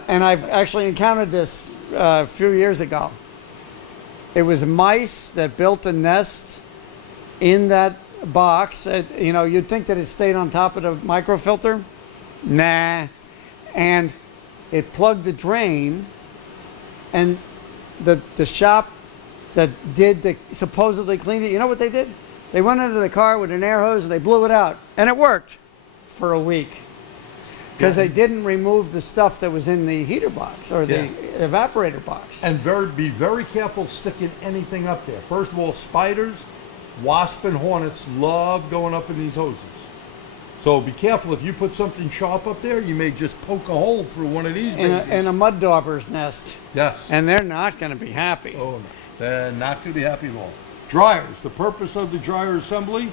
and I've actually encountered this a few years ago. It was mice that built a nest in that box. You'd think that it stayed on top of the microfilter. Nah. And it plugged the drain, and the shop that supposedly cleaned it, you know what they did? They went into the car with an air hose and they blew it out, and it worked for a week because they didn't remove the stuff that was in the heater box or the evaporator box. And be very careful sticking anything up there. First of all, spiders, wasps, and hornets love going up in these hoses. So be careful. If you put something sharp up there, you may just poke a hole through one of these in a mud dauber's nest. Yes. And they're not going to be happy. Oh, no. They're not going to be happy at all. Dryers. The purpose of the dryer assembly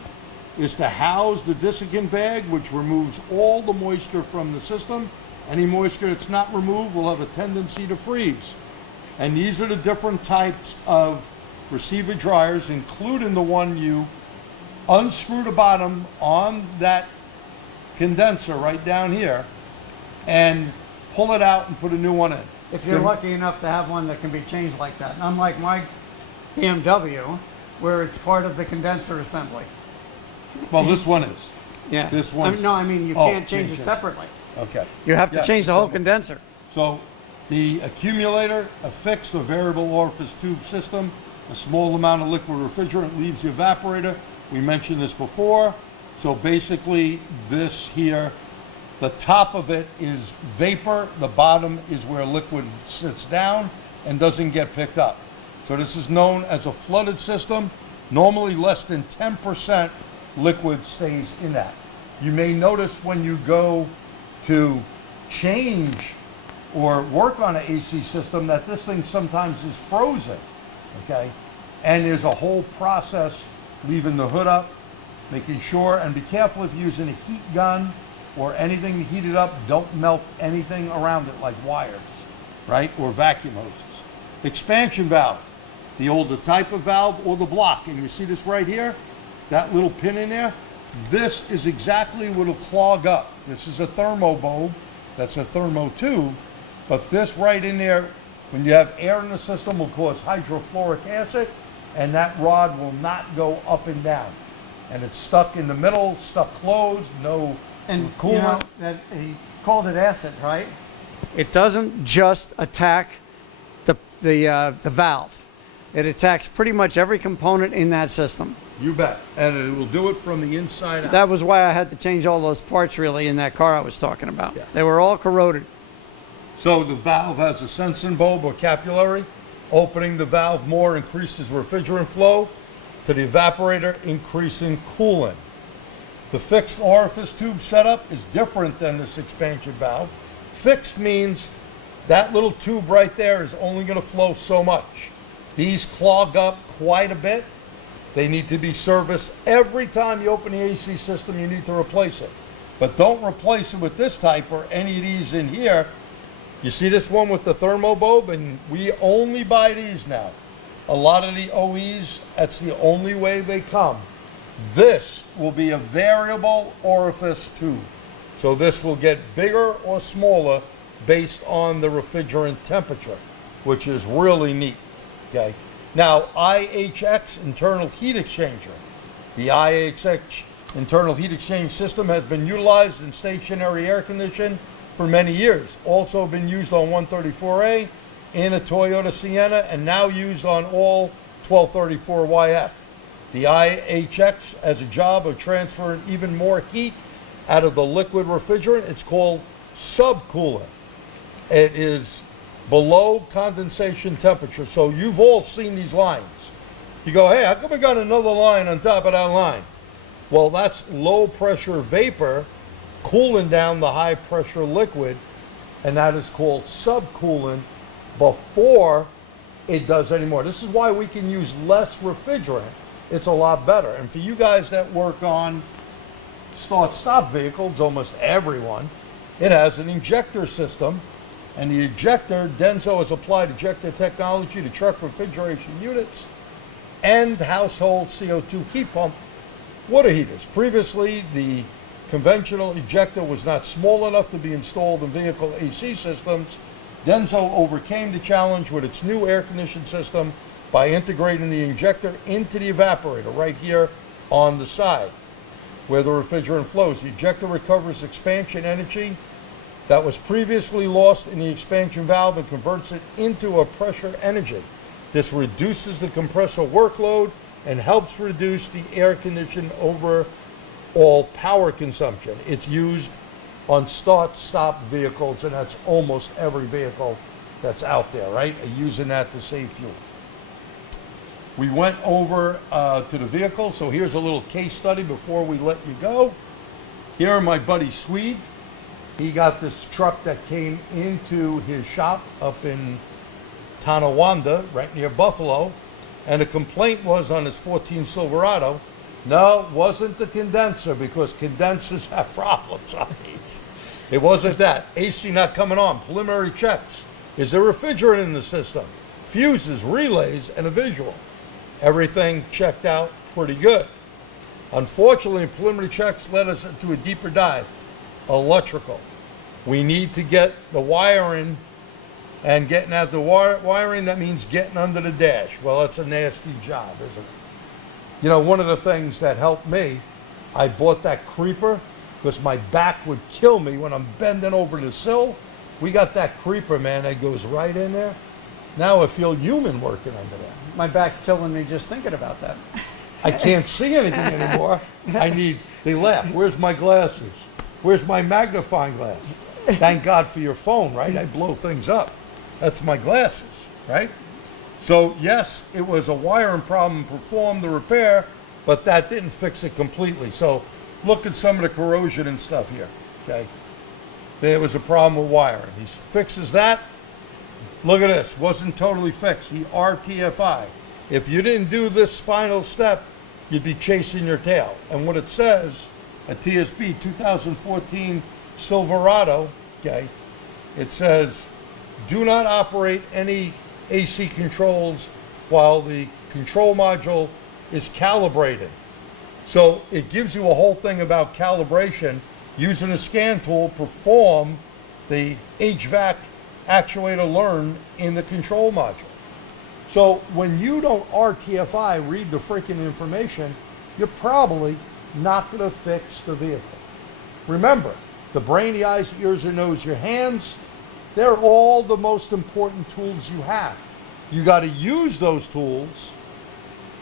is to house the desiccant bag, which removes all the moisture from the system. Any moisture that's not removed will have a tendency to freeze. And these are the different types of receiver dryers, including the one you unscrew the bottom on that condenser right down here and pull it out and put a new one in. If you're lucky enough to have one that can be changed like that. Unlike my BMW, where it's part of the condenser assembly. Well, this one is. Yeah. This one. I mean, you can't change it separately. Okay. You have to change the whole condenser. So the accumulator, a fixed or variable orifice tube system, a small amount of liquid refrigerant leaves the evaporator. We mentioned this before. So basically this here, the top of it is vapor, the bottom is where liquid sits down and doesn't get picked up. So this is known as a flooded system. Normally less than 10% liquid stays in that. You may notice when you go to change or work on an AC system that this thing sometimes is frozen, okay? And there's a whole process leaving the hood up, making sure, and be careful if you're using a heat gun or anything to heat it up, don't melt anything around it like wires, right? Or vacuum hoses. Expansion valve, the older type of valve or the block. And you see this right here, that little pin in there? This is exactly what will clog up. This is a thermobob, that's a thermo tube, but this right in there, when you have air in the system, will cause hydrofluoric acid, and that rod will not go up and down. And it's stuck in the middle, stuck closed, no coolant. He called it acid, right? It doesn't just attack the valve. It attacks pretty much every component in that system. You bet. And it will do it from the inside out. That was why I had to change all those parts really in that car I was talking about. Yeah. They were all corroded. So the valve has a sensing bulb or capillary. Opening the valve more increases refrigerant flow to the evaporator, increasing coolant. The fixed orifice tube setup is different than this expansion valve. Fixed means that little tube right there is only going to flow so much. These clog up quite a bit. They need to be serviced every time you open the AC system. You need to replace it. But don't replace it with this type or any of these in here. You see this one with the thermobob, and we only buy these now. A lot of the OEs, that's the only way they come. This will be a variable orifice tube. So this will get bigger or smaller based on the refrigerant temperature, which is really neat, okay? Now, IHX, internal heat exchanger. The IHX internal heat exchange system has been utilized in stationary air conditioning for many years. Also been used on 134A in a Toyota Sienna and now used on all 1234YF. The IHX has a job of transferring even more heat out of the liquid refrigerant. It's called subcoolant. It is below condensation temperature. So you've all seen these lines. You go, hey, how come we got another line on top of that line? Well, that's low pressure vapor cooling down the high pressure liquid, and that is called subcoolant before it does any more. This is why we can use less refrigerant. It's a lot better. And for you guys that work on start-stop vehicles, almost everyone, it has an injector system, And the ejector, Denso has applied ejector technology to truck refrigeration units and household CO2 heat pump water heaters. Previously, the conventional ejector was not small enough to be installed in vehicle AC systems. Denso overcame the challenge with its new air-conditioned system by integrating the injector into the evaporator right here on the side where the refrigerant flows. The ejector recovers expansion energy that was previously lost in the expansion valve and converts it into a pressure energy. This reduces the compressor workload and helps reduce the air condition overall power consumption. It's used on start-stop vehicles, and that's almost every vehicle that's out there, right? Using that to save fuel. We went over to the vehicle, so here's a little case study before we let you go. Here are my buddy Swede. He got this truck that came into his shop up in Tonawanda, right near Buffalo, and the complaint was on his 14 Silverado. No, it wasn't the condenser, because condensers have problems on these. It wasn't that. AC not coming on. Preliminary checks. Is there refrigerant in the system? Fuses, relays, and a visual. Everything checked out pretty good. Unfortunately, preliminary checks led us into a deeper dive. Electrical. We need to get the wiring, and getting at the wiring, that means getting under the dash. Well, that's a nasty job, isn't it? You know, one of the things that helped me, I bought that creeper because my back would kill me when I'm bending over the sill. We got that creeper, man, that goes right in there. Now I feel human working under there. My back's killing me just thinking about that. I can't see anything anymore. They laugh. Where's my glasses? Where's my magnifying glass? Thank God for your phone, right? I blow things up. That's my glasses, right? So yes, it was a wiring problem, performed the repair, but that didn't fix it completely. So look at some of the corrosion and stuff here, okay? There was a problem with wiring. He fixes that. Look at this, wasn't totally fixed. The RTFI. If you didn't do this final step, you'd be chasing your tail. And what it says, a TSB 2014 Silverado, okay, it says, do not operate any AC controls while the control module is calibrated. So it gives you a whole thing about calibration. Using a scan tool, perform the HVAC actuator learn in the control module. So when you don't RTFI, read the freaking information, you're probably not going to fix the vehicle. Remember, the brain, the eyes, the ears, the nose, your hands, they're all the most important tools you have. You got to use those tools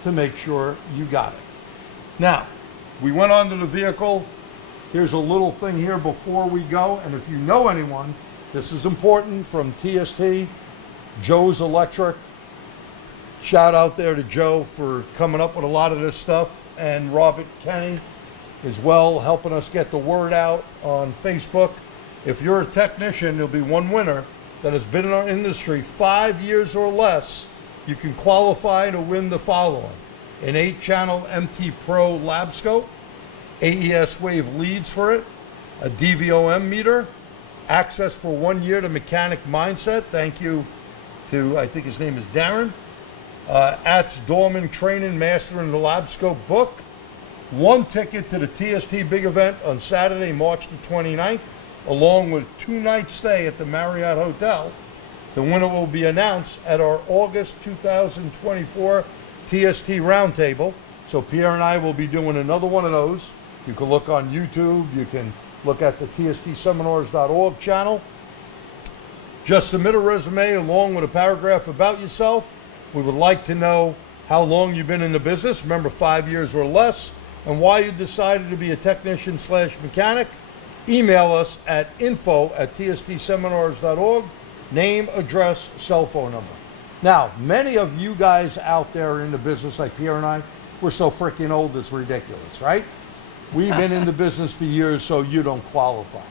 to make sure you got it. Now, we went onto the vehicle. Here's a little thing here before we go, and if you know anyone, this is important, from TST, Joe's Electric. Shout out there to Joe for coming up with a lot of this stuff, and Robert Kenny as well, helping us get the word out on Facebook. If you're a technician, there'll be one winner that has been in our industry 5 years or less. You can qualify to win the following: an 8-channel MT Pro lab scope, AES Wave leads for it, a DVOM meter, access for 1 year to Mechanic Mindset. Thank you to, I think his name is Darren. At's Dorman Training Mastering the Lab Scope book. 1 ticket to the TST big event on Saturday, March the 29th, along with 2-night stay at the Marriott Hotel. The winner will be announced at our August 2024 TST Roundtable. So Pierre and I will be doing another one of those. You can look on YouTube. You can look at the tstseminars.org channel. Just submit a resume along with a paragraph about yourself. We would like to know how long you've been in the business, remember 5 years or less, and why you decided to be a technician/mechanic. Email us at info@tstseminars.org. Name, address, cell phone number. Now, many of you guys out there are in the business like Pierre and I, we're so freaking old it's ridiculous, right? We've been in the business for years, so you don't qualify.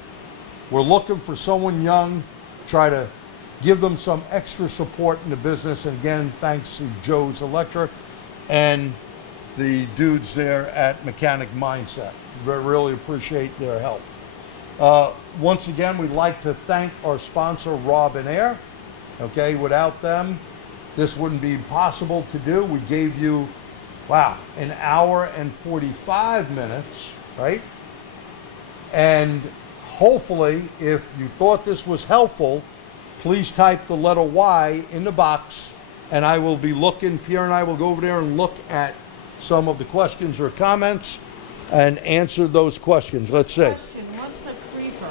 We're looking for someone young, try to give them some extra support in the business. And again, thanks to Joe's Electric and the dudes there at Mechanic Mindset. We really appreciate their help. Once again, we'd like to thank our sponsor, RobinAir. Okay, without them, this wouldn't be possible to do. We gave you, wow, an hour and 45 minutes, right? And hopefully, if you thought this was helpful, please type the letter Y in the box, and I will be looking, Pierre and I will go over there and look at some of the questions or comments and answer those questions. Let's see. Question, what's a creeper?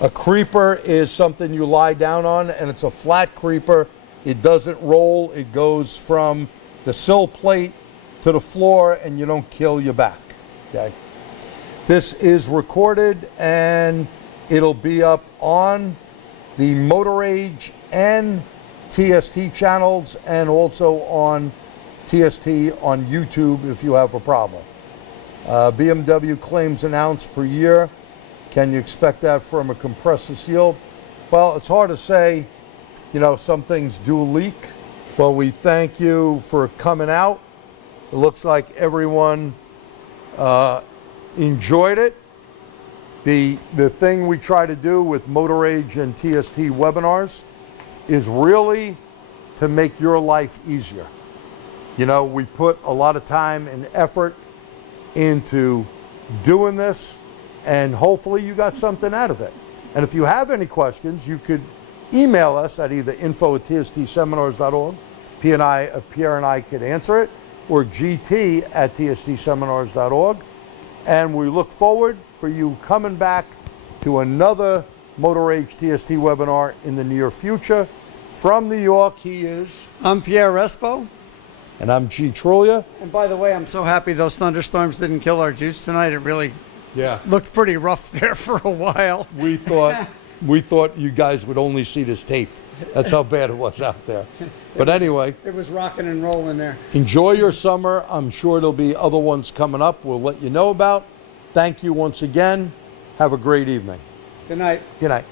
A creeper is something you lie down on, and it's a flat creeper. It doesn't roll. It goes from the sill plate to the floor, and you don't kill your back. Okay. This is recorded, and it'll be up on the Motor Age and TST channels, and also on TST on YouTube if you have a problem. BMW claims an ounce per year. Can you expect that from a compressor seal? Well, it's hard to say. You know, some things do leak. Well, we thank you for coming out. It looks like everyone enjoyed it. The thing we try to do with Motor Age and TST webinars is really to make your life easier. You know, we put a lot of time and effort into doing this, and hopefully you got something out of it. And if you have any questions, you could email us at either info@tstseminars.org, Pierre and I could answer it, or gt@tstseminars.org. And we look forward for you coming back to another Motor Age TST webinar in the near future. From New York, he is... I'm Pierre Respaut. And I'm G. Truglia. And by the way, I'm so happy those thunderstorms didn't kill our juice tonight. It really Yeah. looked pretty rough there for a while. We thought you guys would only see this taped. That's how bad it was out there. But anyway, It was rocking and rolling there. enjoy your summer. I'm sure there'll be other ones coming up we'll let you know about. Thank you once again. Have a great evening. Good night. Good night.